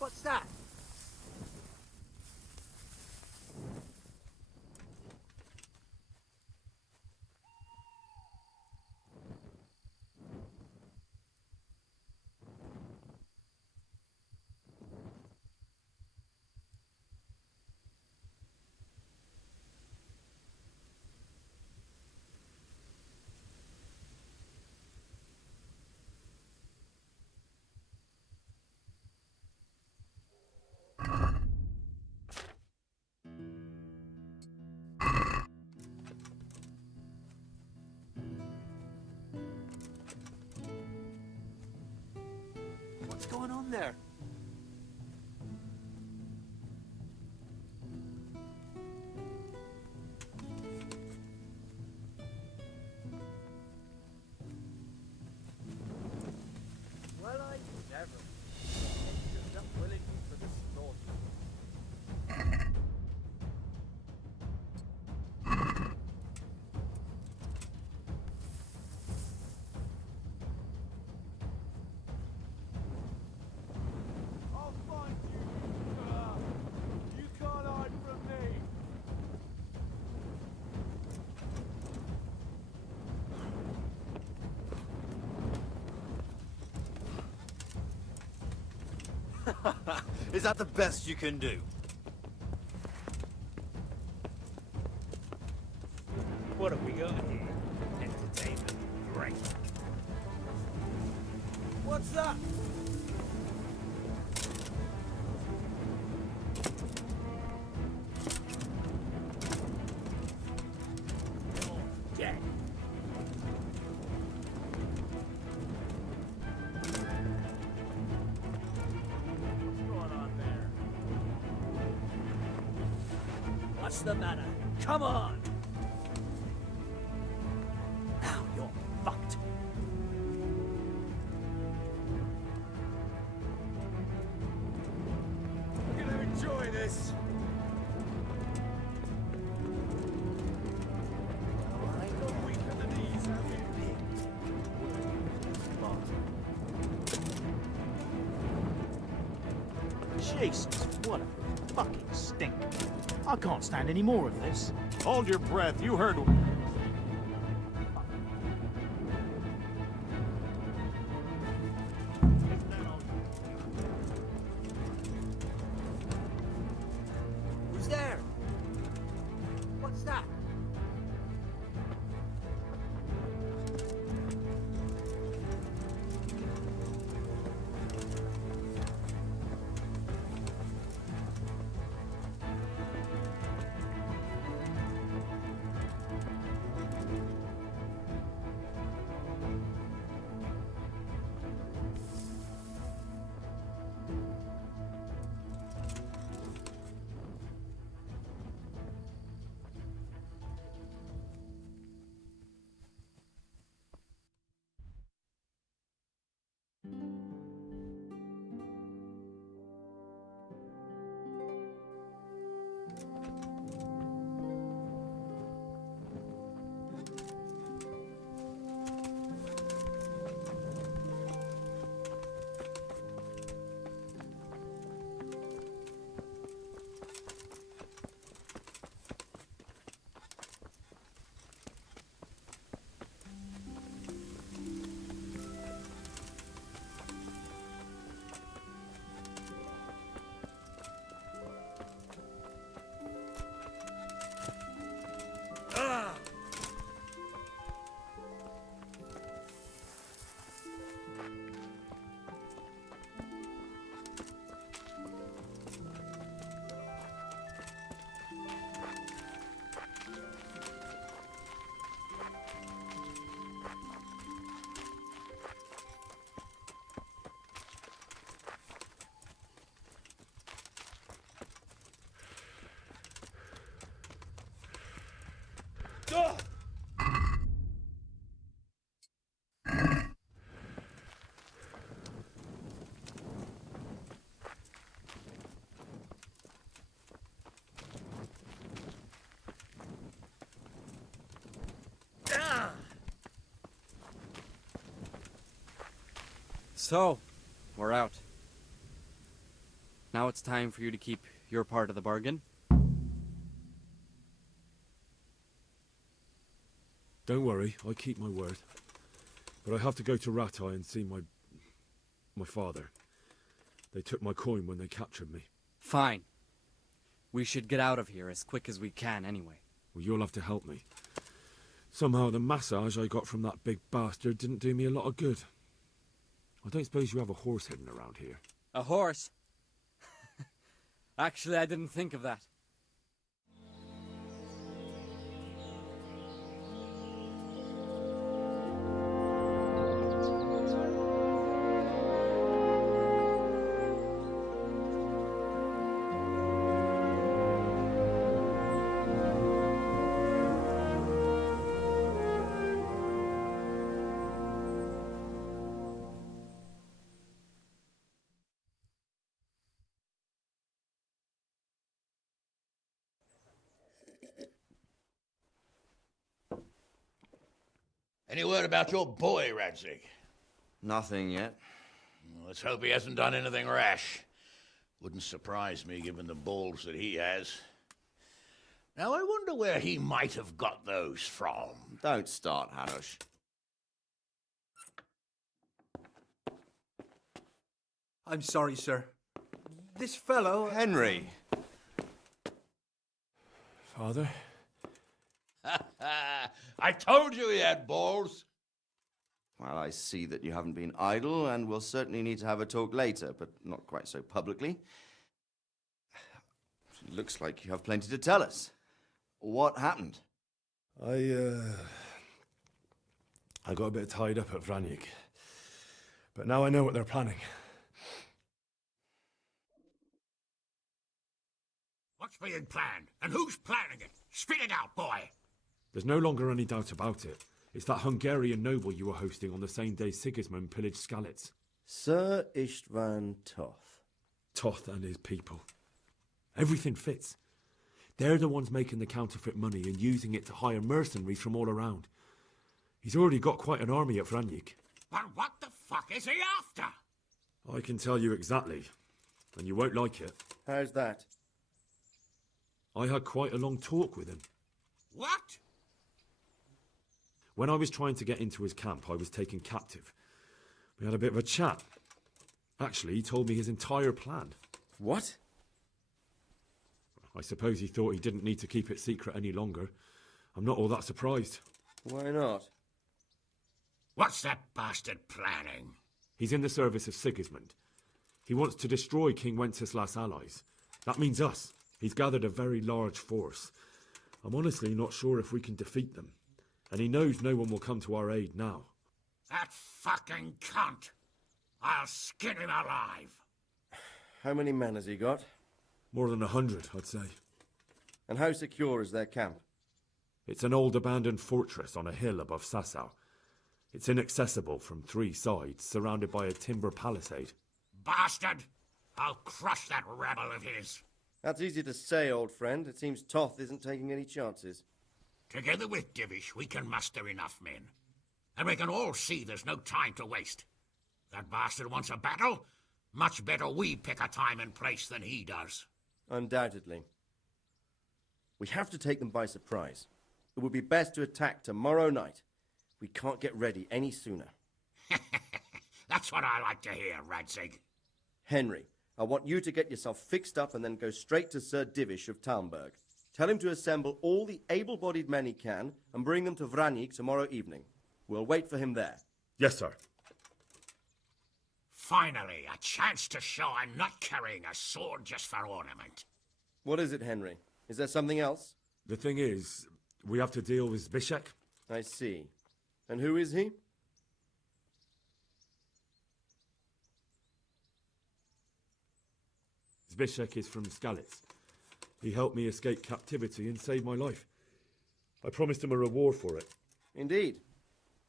What's that? What's going on there? Well, I never. You're not willing for the slaughter. I'll find you. You can't hide from me. Is that the best you can do? What have we got here? Entertainment. Great. What's that? Dead. What's going on there? What's the matter? Come on! Now you're fucked. I'm gonna enjoy this. I ain't no weak at the knees, have you? Jesus, what a fucking stink. I can't stand any more of this. Hold your breath, you heard. Who's there? What's that? So, we're out. Now it's time for you to keep your part of the bargain. Don't worry, I keep my word. But I have to go to Ratai and see my father. They took my coin when they captured me. Fine. We should get out of here as quick as we can anyway. Well, you'll have to help me. Somehow the massage I got from that big bastard didn't do me a lot of good. I don't suppose you have a horse hidden around here. A horse? Actually, I didn't think of that. Any word about your boy, Radzig? Nothing yet. Let's hope he hasn't done anything rash. Wouldn't surprise me, given the balls that he has. Now, I wonder where he might have got those from. Don't start, Hanush. I'm sorry, sir. This fellow... Henry! Father? I told you he had balls. Well, I see that you haven't been idle, and we'll certainly need to have a talk later, but not quite so publicly. It looks like you have plenty to tell us. What happened? I got a bit tied up at Vranyik. But now I know what they're planning. What's being planned? And who's planning it? Spit it out, boy. There's no longer any doubt about it. It's that Hungarian noble you were hosting on the same day Sigismund pillaged Skalitz. Sir Istvan Toth. Toth and his people. Everything fits. They're the ones making the counterfeit money and using it to hire mercenaries from all around. He's already got quite an army at Vranyik. But what the fuck is he after? I can tell you exactly, and you won't like it. How's that? I had quite a long talk with him. What? When I was trying to get into his camp, I was taken captive. We had a bit of a chat. Actually, he told me his entire plan. What? I suppose he thought he didn't need to keep it secret any longer. I'm not all that surprised. Why not? What's that bastard planning? He's in the service of Sigismund. He wants to destroy King Wenceslas' allies. That means us. He's gathered a very large force. I'm honestly not sure if we can defeat them. And he knows no one will come to our aid now. That fucking cunt! I'll skin him alive! How many men has he got? More than 100, I'd say. And how secure is their camp? It's an old abandoned fortress on a hill above Sasau. It's inaccessible from 3 sides, surrounded by a timber palisade. Bastard! I'll crush that rebel of his! That's easy to say, old friend. It seems Toth isn't taking any chances. Together with Divish, we can muster enough men. And we can all see there's no time to waste. That bastard wants a battle. Much better we pick a time and place than he does. Undoubtedly. We have to take them by surprise. It would be best to attack tomorrow night. We can't get ready any sooner. That's what I like to hear, Radzig. Henry, I want you to get yourself fixed up and then go straight to Sir Divish of Talmberg. Tell him to assemble all the able-bodied men he can and bring them to Vranyik tomorrow evening. We'll wait for him there. Yes, sir. Finally, a chance to show I'm not carrying a sword just for ornament. What is it, Henry? Is there something else? The thing is, we have to deal with Zbyszek. I see. And who is he? Zbyszek is from Skalitz. He helped me escape captivity and saved my life. I promised him a reward for it. Indeed.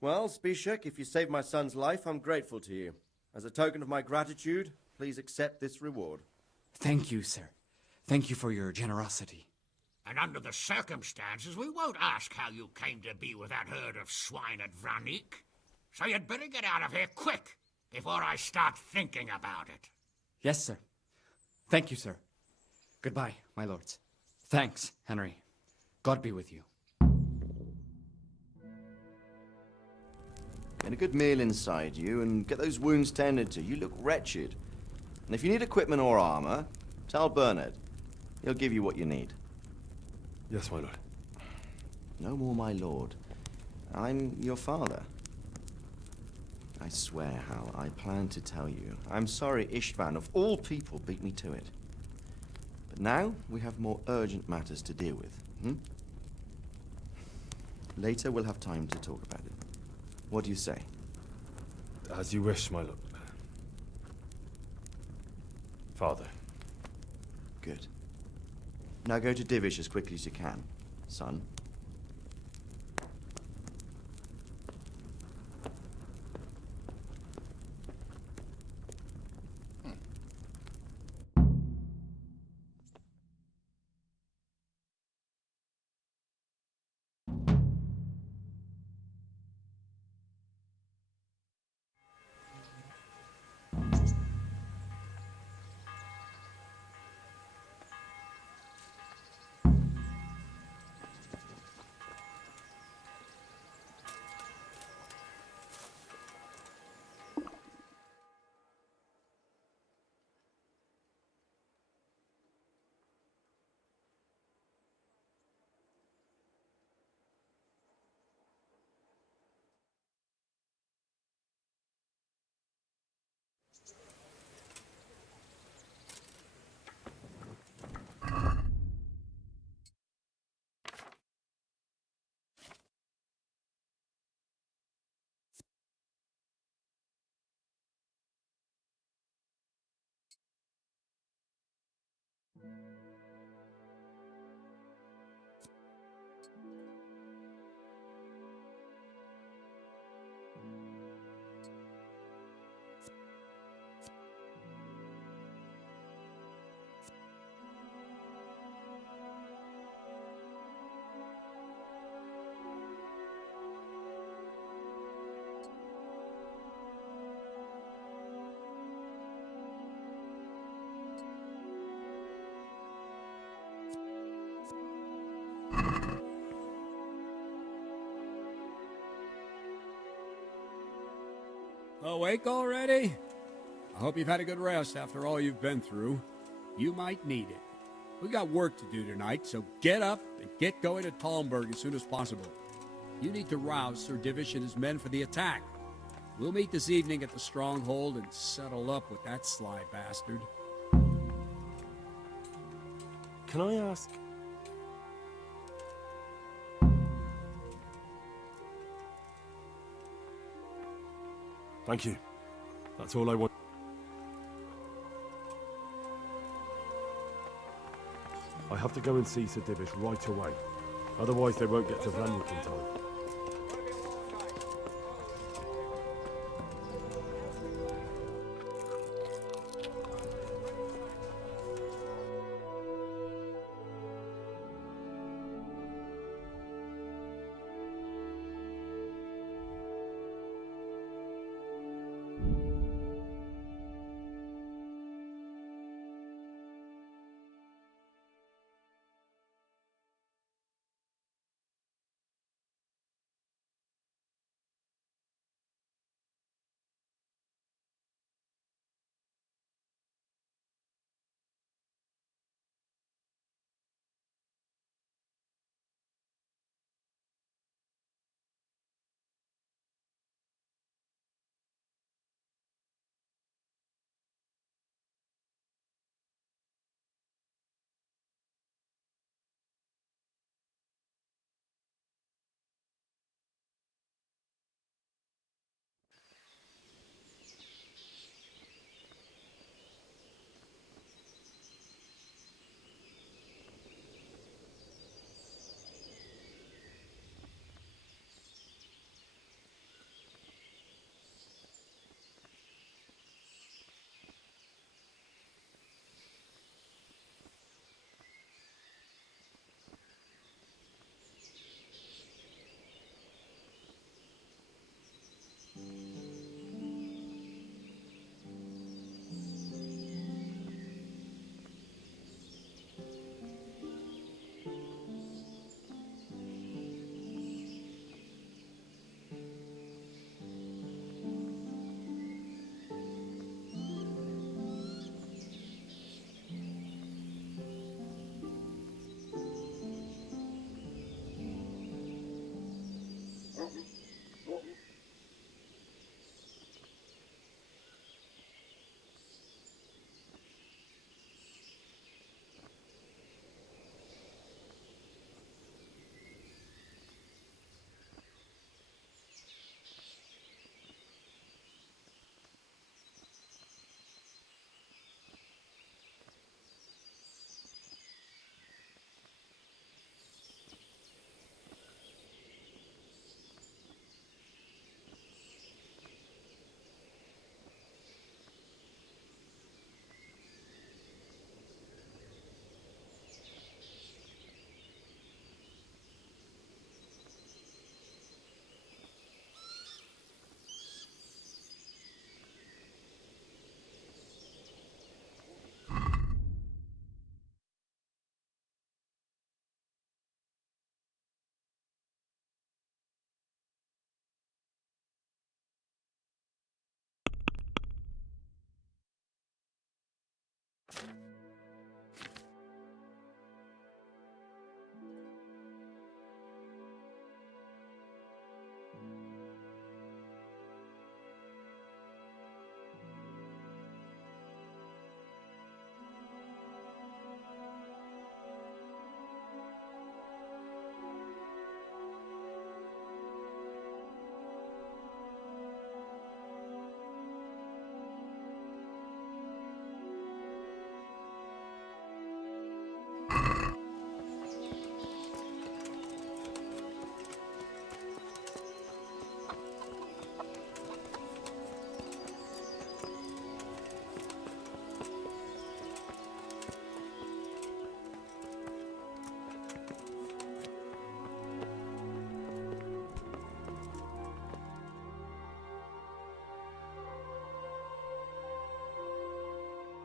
Well, Zbyszek, if you saved my son's life, I'm grateful to you. As a token of my gratitude, please accept this reward. Thank you, sir. Thank you for your generosity. And under the circumstances, we won't ask how you came to be with that herd of swine at Vranyik. So you'd better get out of here quick, before I start thinking about it. Yes, sir. Thank you, sir. Goodbye, my lords. Thanks, Henry. God be with you. Get a good meal inside you and get those wounds tended to. You look wretched. And if you need equipment or armor, tell Bernard. He'll give you what you need. Yes, my lord. No more, my lord. I'm your father. I swear, Hal, I planned to tell you. I'm sorry Istvan, of all people, beat me to it. But now we have more urgent matters to deal with. Later we'll have time to talk about it. What do you say? As you wish, my lord. Father. Good. Now go to Divish as quickly as you can, son. Awake already? I hope you've had a good rest after all you've been through. You might need it. We got work to do tonight, so get up and get going to Talmberg as soon as possible. You need to rouse Sir Divish and his men for the attack. We'll meet this evening at the stronghold and settle up with that sly bastard. Can I ask? Thank you. That's all I want. I have to go and see Sir Divish right away. Otherwise they won't get to Vranwick in time.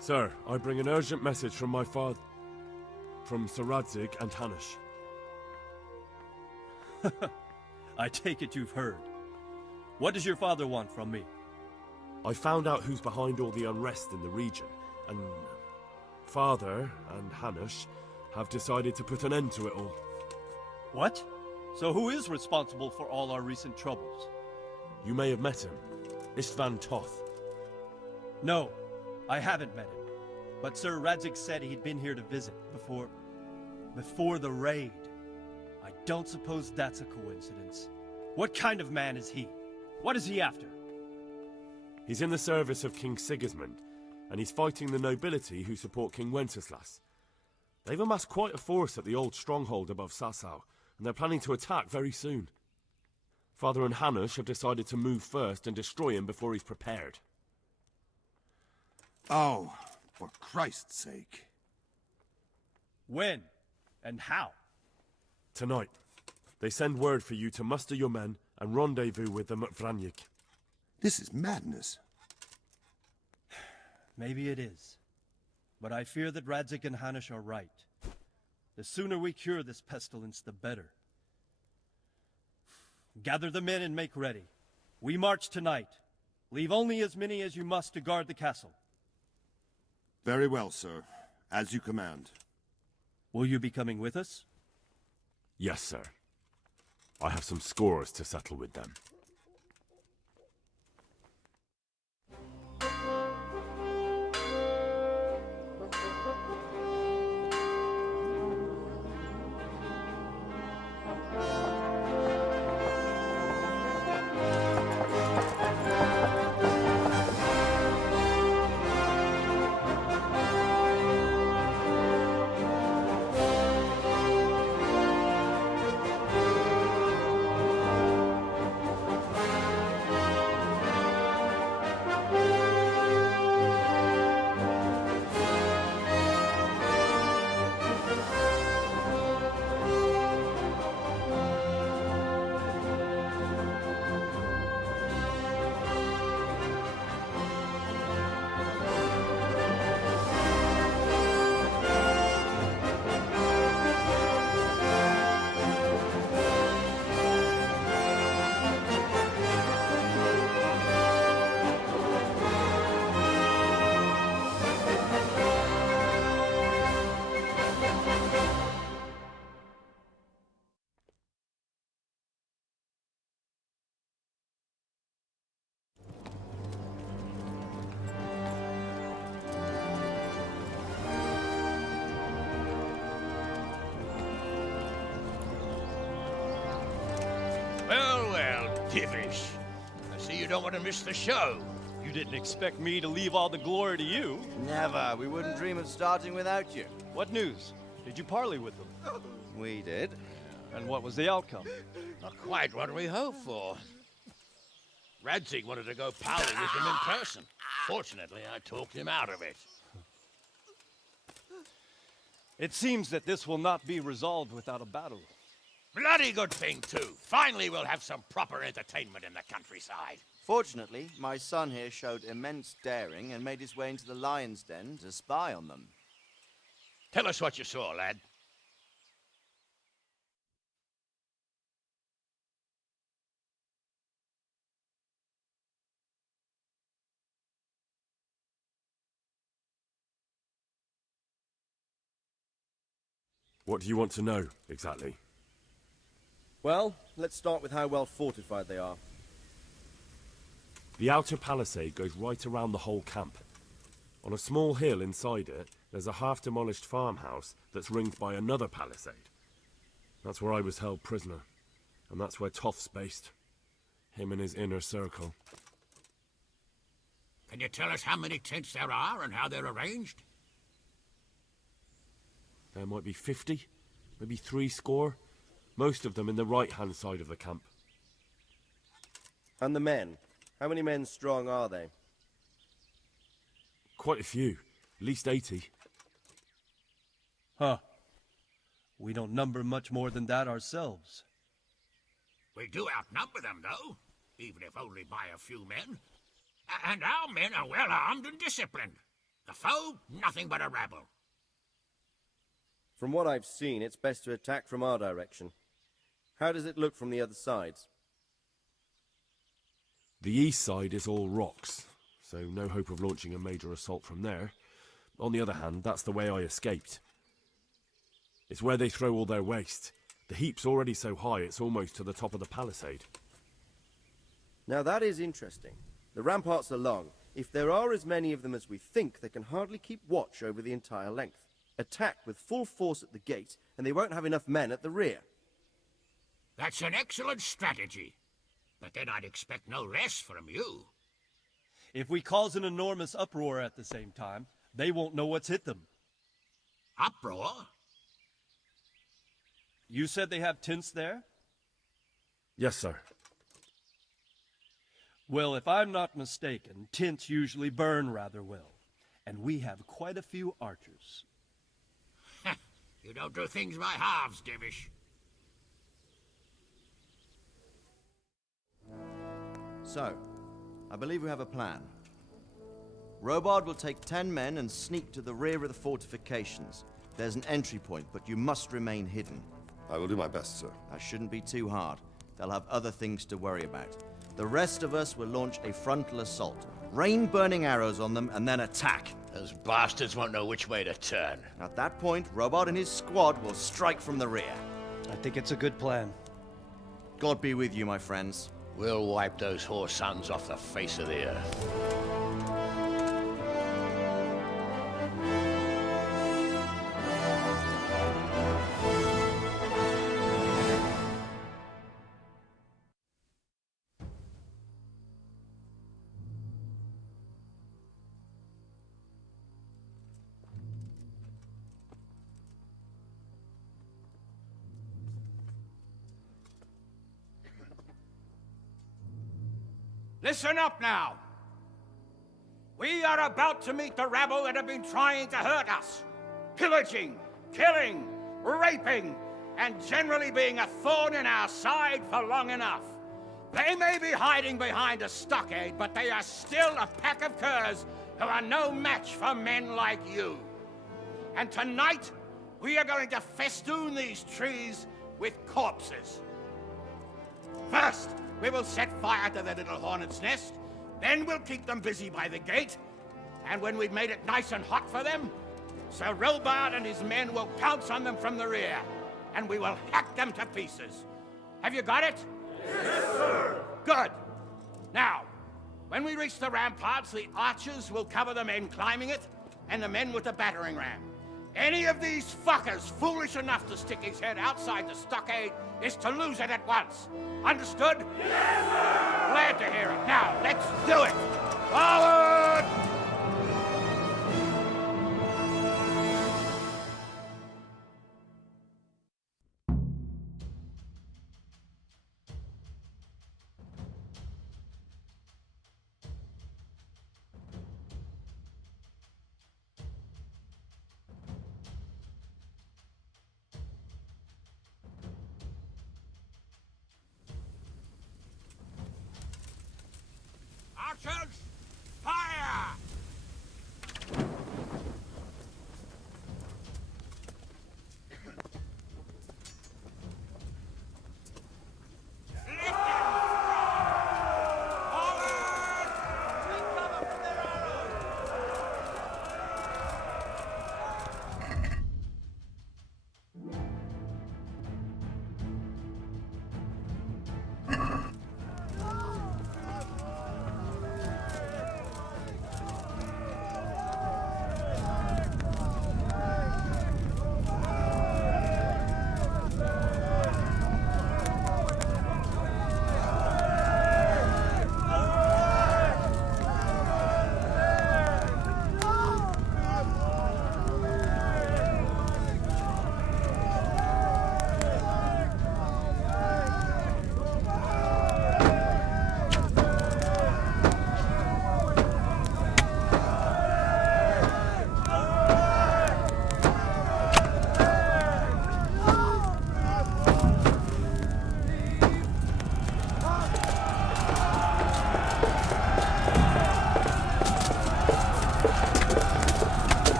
Sir, I bring an urgent message from my father, from Sir Radzig and Hanish. I take it you've heard. What does your father want from me? I found out who's behind all the unrest in the region, and Father and Hanish have decided to put an end to it all. What? So who is responsible for all our recent troubles? You may have met him. Istvan Toth. No, I haven't met him. But Sir Radzig said he'd been here to visit before the raid. I don't suppose that's a coincidence. What kind of man is he? What is he after? He's in the service of King Sigismund, and he's fighting the nobility who support King Wenceslas. They've amassed quite a force at the old stronghold above Sasau, and they're planning to attack very soon. Father and Hanish have decided to move first and destroy him before he's prepared. Oh, for Christ's sake. When? And how? Tonight. They send word for you to muster your men and rendezvous with them at Vranyik. This is madness. Maybe it is. But I fear that Radzig and Hanish are right. The sooner we cure this pestilence, the better. Gather the men and make ready. We march tonight. Leave only as many as you must to guard the castle. Very well, sir. As you command. Will you be coming with us? Yes, sir. I have some scores to settle with them. Divish. I see you don't want to miss the show. You didn't expect me to leave all the glory to you. Never. We wouldn't dream of starting without you. What news? Did you parley with them? We did. And what was the outcome? Not quite what we hoped for. Radzig wanted to go pally with them in person. Fortunately, I talked him out of it. It seems that this will not be resolved without a battle. Bloody good thing, too. Finally, we'll have some proper entertainment in the countryside. Fortunately, my son here showed immense daring and made his way into the lion's den to spy on them. Tell us what you saw, lad. What do you want to know, exactly? Well, let's start with how well fortified they are. The outer palisade goes right around the whole camp. On a small hill inside it, there's a half-demolished farmhouse that's ringed by another palisade. That's where I was held prisoner, and that's where Toff's based. Him and his inner circle. Can you tell us how many tents there are and how they're arranged? There might be 50, maybe 70. Most of them in the right-hand side of the camp. And the men? How many men strong are they? Quite a few. At least 80. Huh. We don't number much more than that ourselves. We do outnumber them, though, even if only by a few men. And our men are well armed and disciplined. The foe, nothing but a rabble. From what I've seen, it's best to attack from our direction. How does it look from the other sides? The east side is all rocks, so no hope of launching a major assault from there. On the other hand, that's the way I escaped. It's where they throw all their waste. The heap's already so high it's almost to the top of the palisade. Now that is interesting. The ramparts are long. If there are as many of them as we think, they can hardly keep watch over the entire length. Attack with full force at the gate, and they won't have enough men at the rear. That's an excellent strategy. But then I'd expect no less from you. If we cause an enormous uproar at the same time, they won't know what's hit them. Uproar? You said they have tents there? Yes, sir. Well, if I'm not mistaken, tents usually burn rather well. And we have quite a few archers. You don't do things by halves, Divish. So, I believe we have a plan. Robard will take 10 men and sneak to the rear of the fortifications. There's an entry point, but you must remain hidden. I will do my best, sir. That shouldn't be too hard. They'll have other things to worry about. The rest of us will launch a frontal assault. Rain burning arrows on them and then attack. Those bastards won't know which way to turn. At that point, Robard and his squad will strike from the rear. I think it's a good plan. God be with you, my friends. We'll wipe those whore sons off the face of the earth. Listen up now. We are about to meet the rabble that have been trying to hurt us. Pillaging, killing, raping, and generally being a thorn in our side for long enough. They may be hiding behind a stockade, but they are still a pack of curs who are no match for men like you. And tonight, we are going to festoon these trees with corpses. First, we will set fire to their little hornet's nest. Then we'll keep them busy by the gate. And when we've made it nice and hot for them, Sir Robard and his men will pounce on them from the rear. And we will hack them to pieces. Have you got it? Yes, sir! Good. Now, when we reach the ramparts, the archers will cover the men climbing it, and the men with the battering ram. Any of these fuckers foolish enough to stick his head outside the stockade is to lose it at once. Understood? Yes, sir! Glad to hear it. Now, let's do it! Forward! Archers, fire!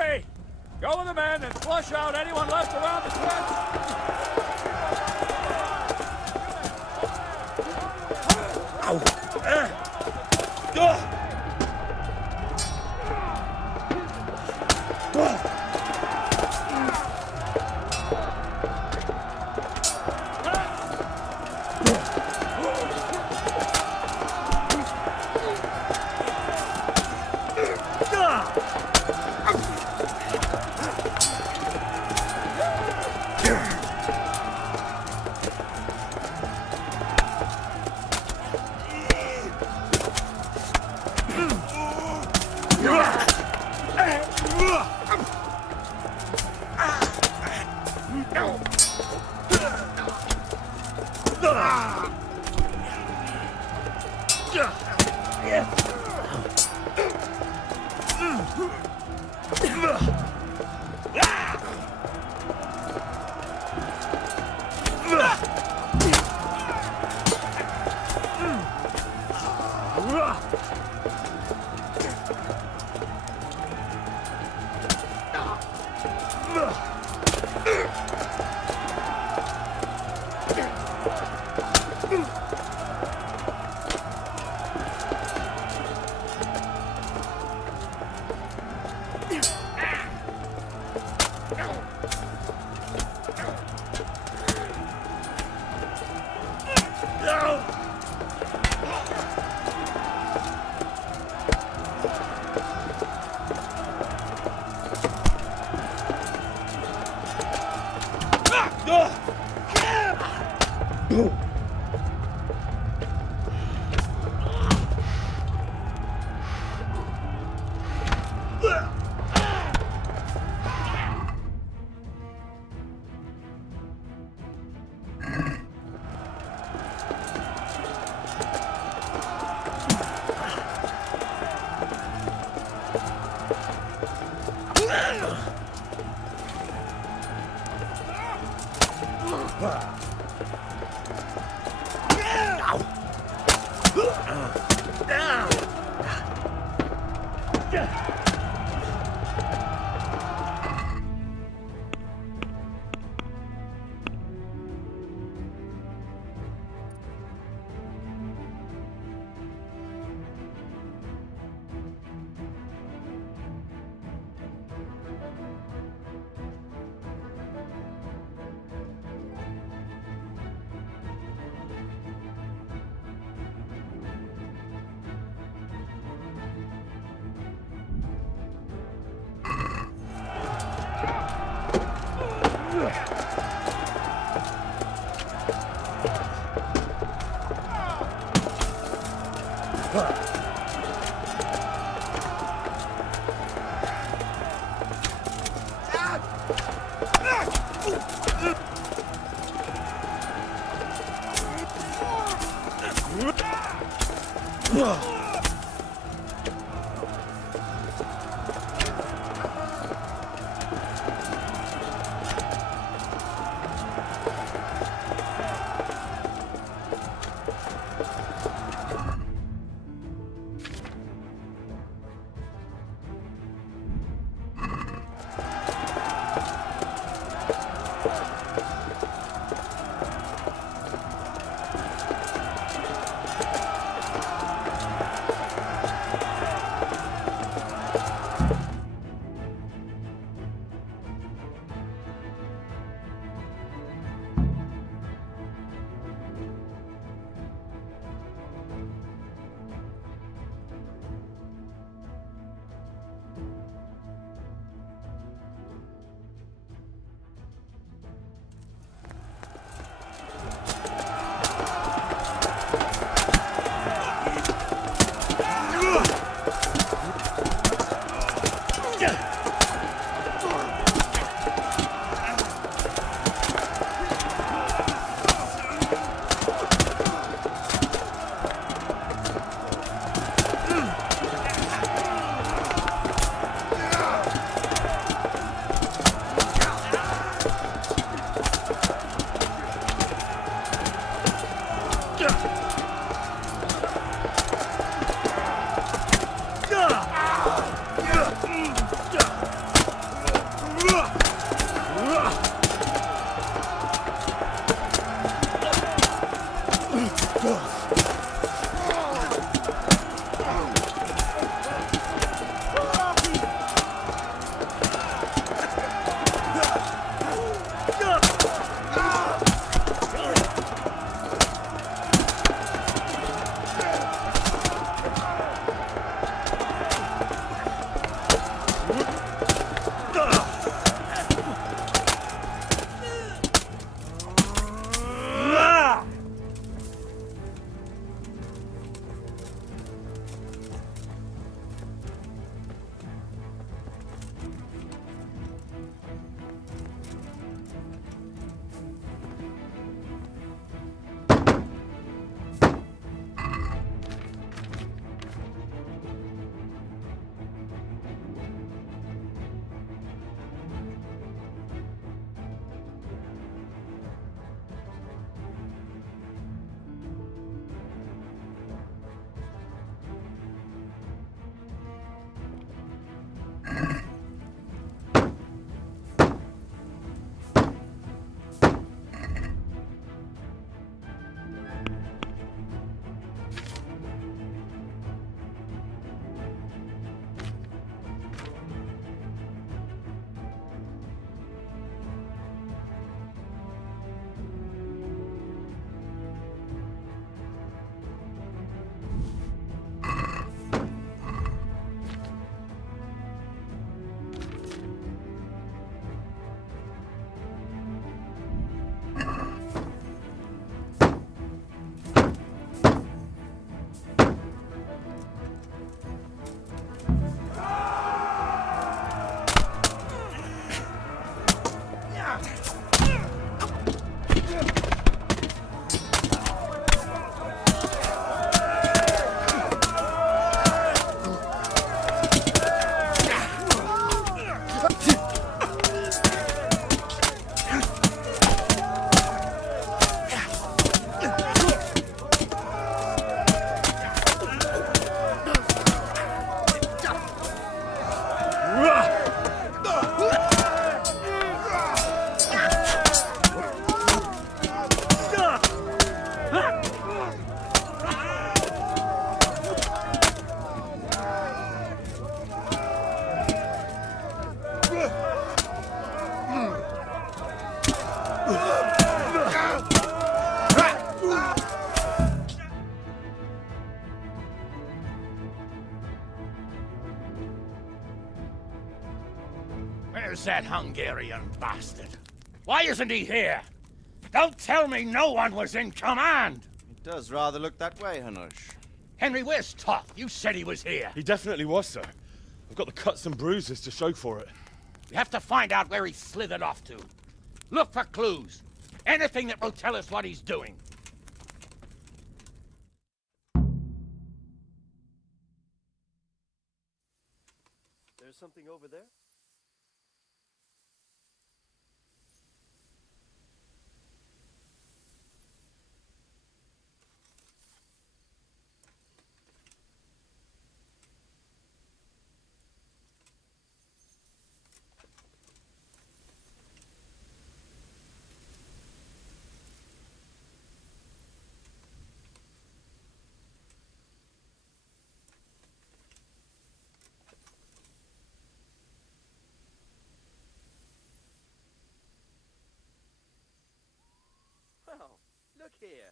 Sentry! Go with the men and flush out anyone left around the Where's that Hungarian bastard? Why isn't he here? Don't tell me no one was in command! It does rather look that way, Hanush. Henry, where's Toth? You said he was here. He definitely was, sir. I've got the cuts and bruises to show for it. We have to find out where he slithered off to. Look for clues. Anything that will tell us what he's doing. There's something over there? Well, look here.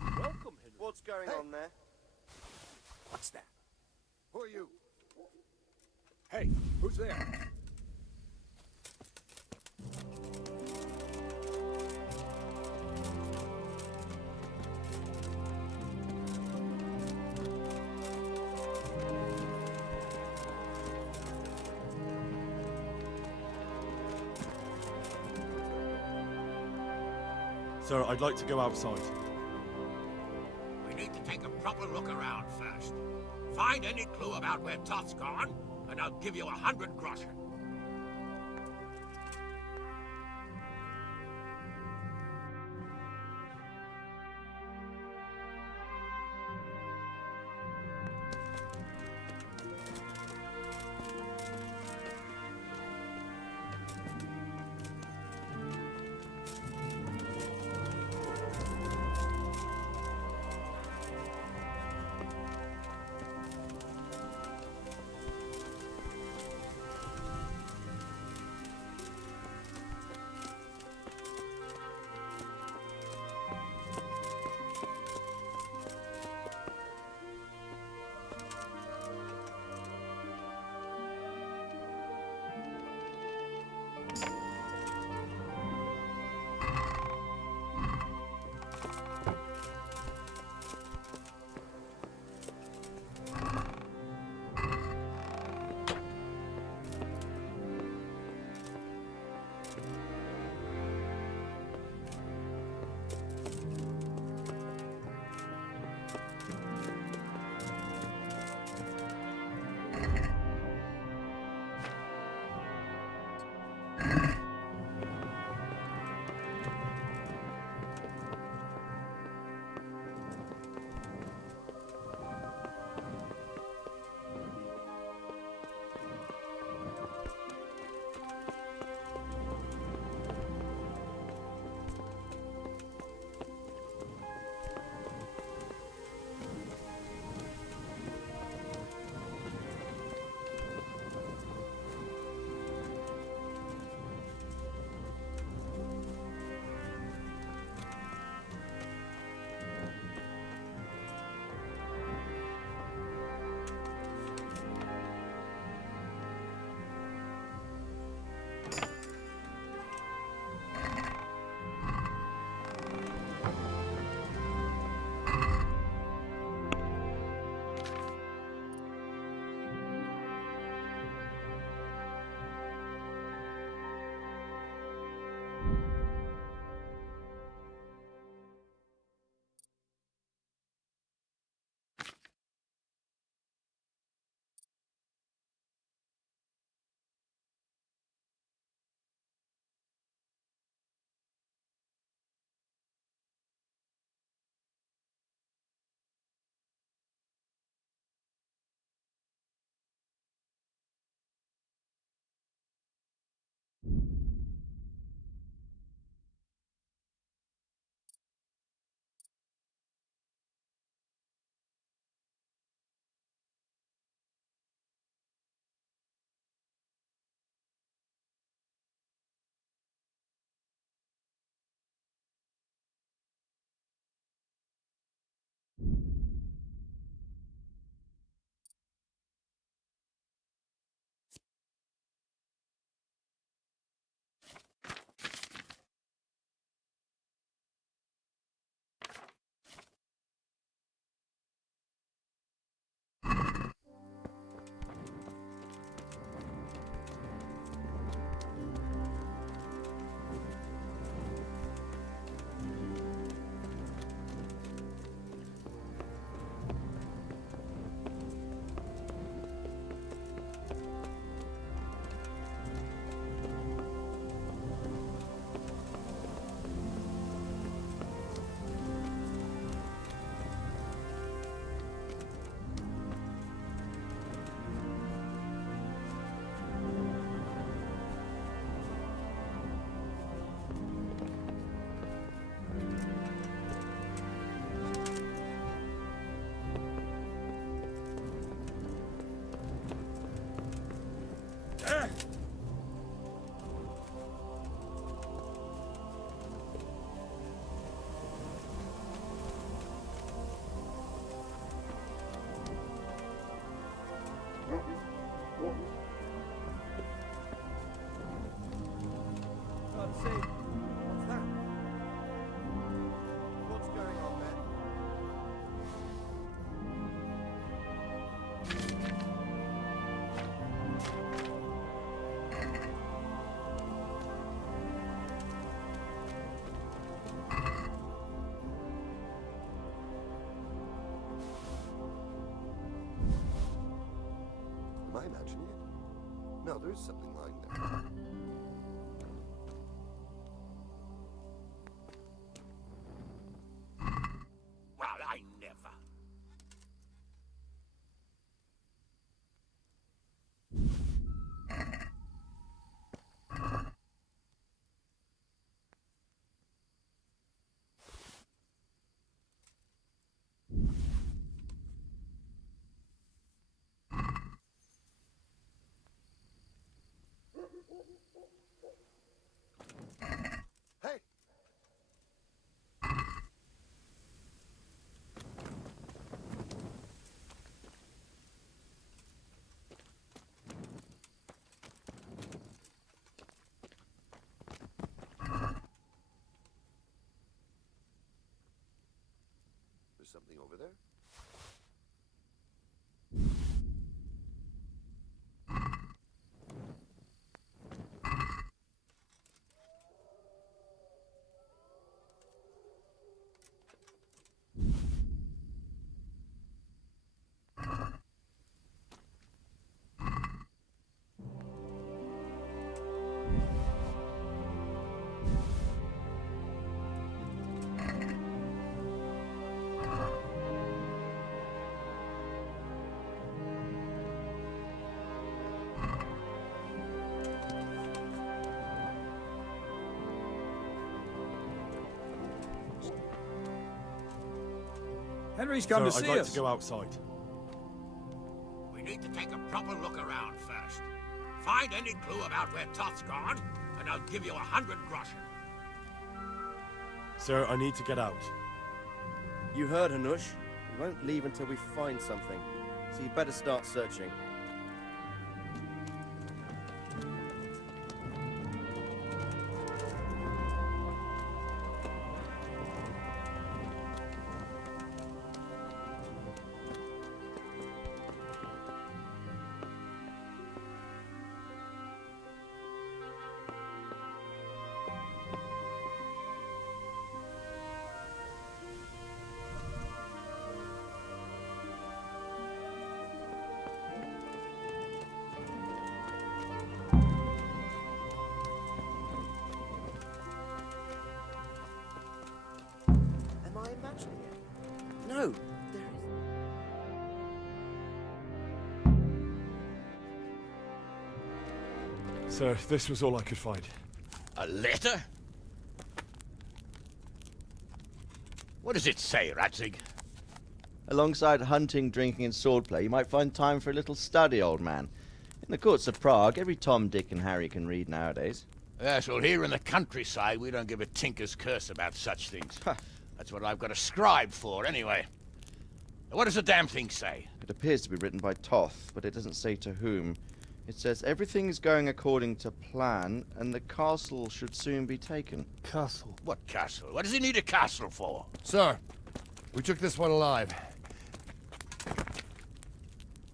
Welcome, Henry. What's going on there? What's that? Who are you? Hey, who's there? Sir, I'd like to go outside. We need to take a proper look around first. Find any clue about where Toth's gone, and I'll give you 100 groschen. Can't see. What's that? What's going on there? Am I imagining it? No, there is something lying there. Well, I never. Hey! There's something over there? Henry's come Sir, to see I'd like us. to go outside. We need to take a proper look around first. Find any clue about where Toth's gone, and I'll give you 100 groschen. Sir, I need to get out. You heard, Hanush. We won't leave until we find something. So you better start searching. Am I imagining it? No, there is. Sir, this was all I could find. A letter? What does it say, Radzig? Alongside hunting, drinking, and swordplay, you might find time for a little study, old man. In the courts of Prague, every Tom, Dick, and Harry can read nowadays. Yes, well, here in the countryside, we don't give a tinker's curse about such things. That's what I've got a scribe for, anyway. What does the damn thing say? It appears to be written by Toth, but it doesn't say to whom. It says everything is going according to plan, and the castle should soon be taken. Castle? What castle? What does he need a castle for? Sir, we took this one alive.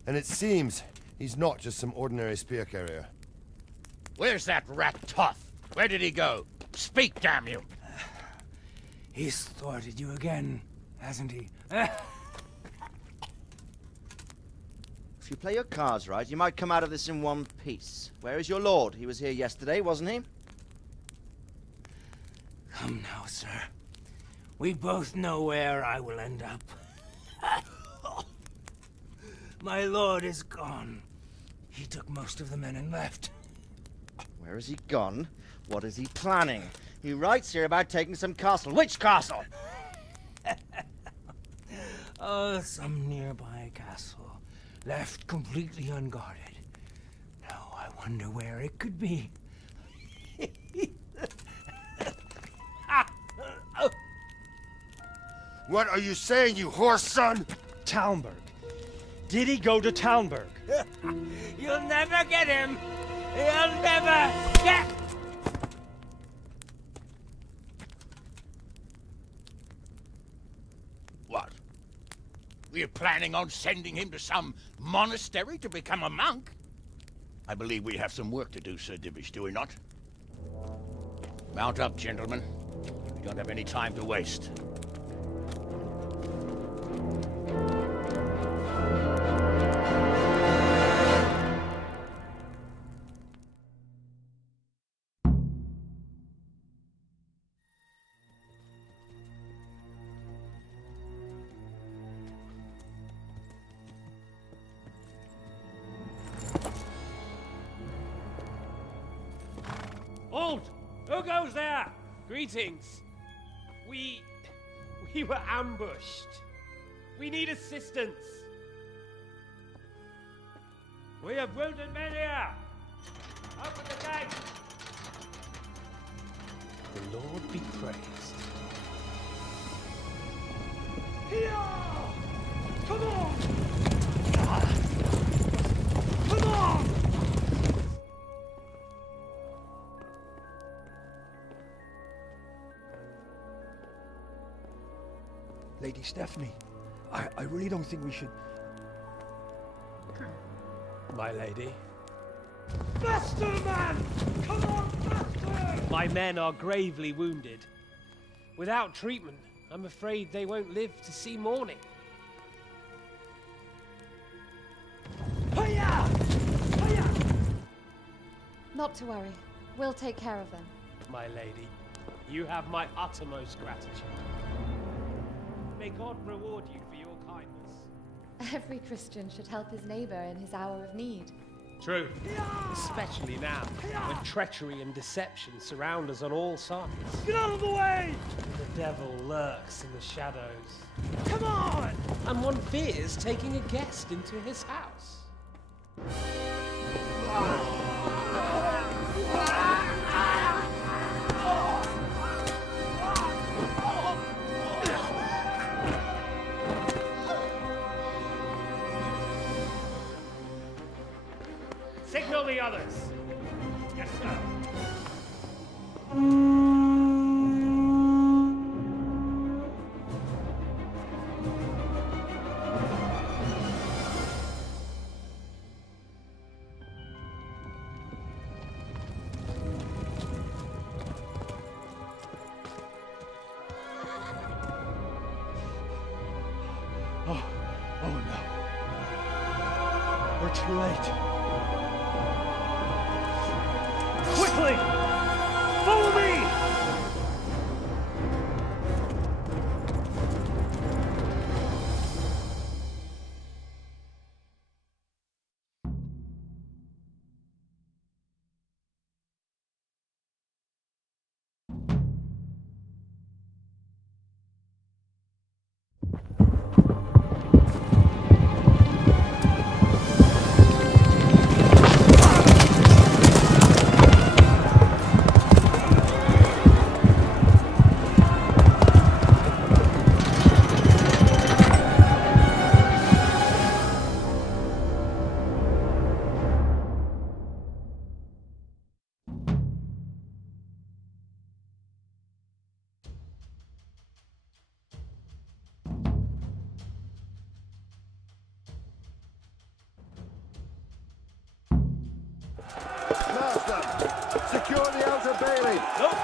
And it seems he's not just some ordinary spear carrier. Where's that rat Toth? Where did he go? Speak, damn you! He's thwarted you again, hasn't he? If you play your cards right, you might come out of this in one piece. Where is your lord? He was here yesterday, wasn't he? Come now, sir. We both know where I will end up. My lord is gone. He took most of the men and left. Where has he gone? What is he planning? He writes here about taking some castle. Which castle? Oh, some nearby castle, left completely unguarded. No, I Wonder where it could be. What are you saying, you horse son? Talmberg. Did he go to Talmberg? You'll never get him! You'll never get... What? We're planning on sending him to some monastery to become a monk? I believe we have some work to do, Sir Divish, do we not? Mount up, gentlemen. We don't have any time to waste. Halt! Who goes there? Greetings. We were ambushed. We need assistance. We have wounded men here. Open the gate. The Lord be praised. Here! Come on! Come on! Lady Stephanie, I really don't think we should... My lady. Faster, man! Come on, faster! My men are gravely wounded. Without treatment, I'm afraid they won't live to see morning. Hiya! Hiya! Not to worry. We'll take care of them. My lady, you have my uttermost gratitude. May God reward you for your kindness. Every Christian should help his neighbor in his hour of need. True. Especially now, when treachery and deception surround us on all sides. Get out of the way! The devil lurks in the shadows. Come on! And one fears taking a guest into his house. Signal the others. Yes, sir. Oh no. We're too late. Quickly! Follow me! Master, secure the outer bailey. Nope.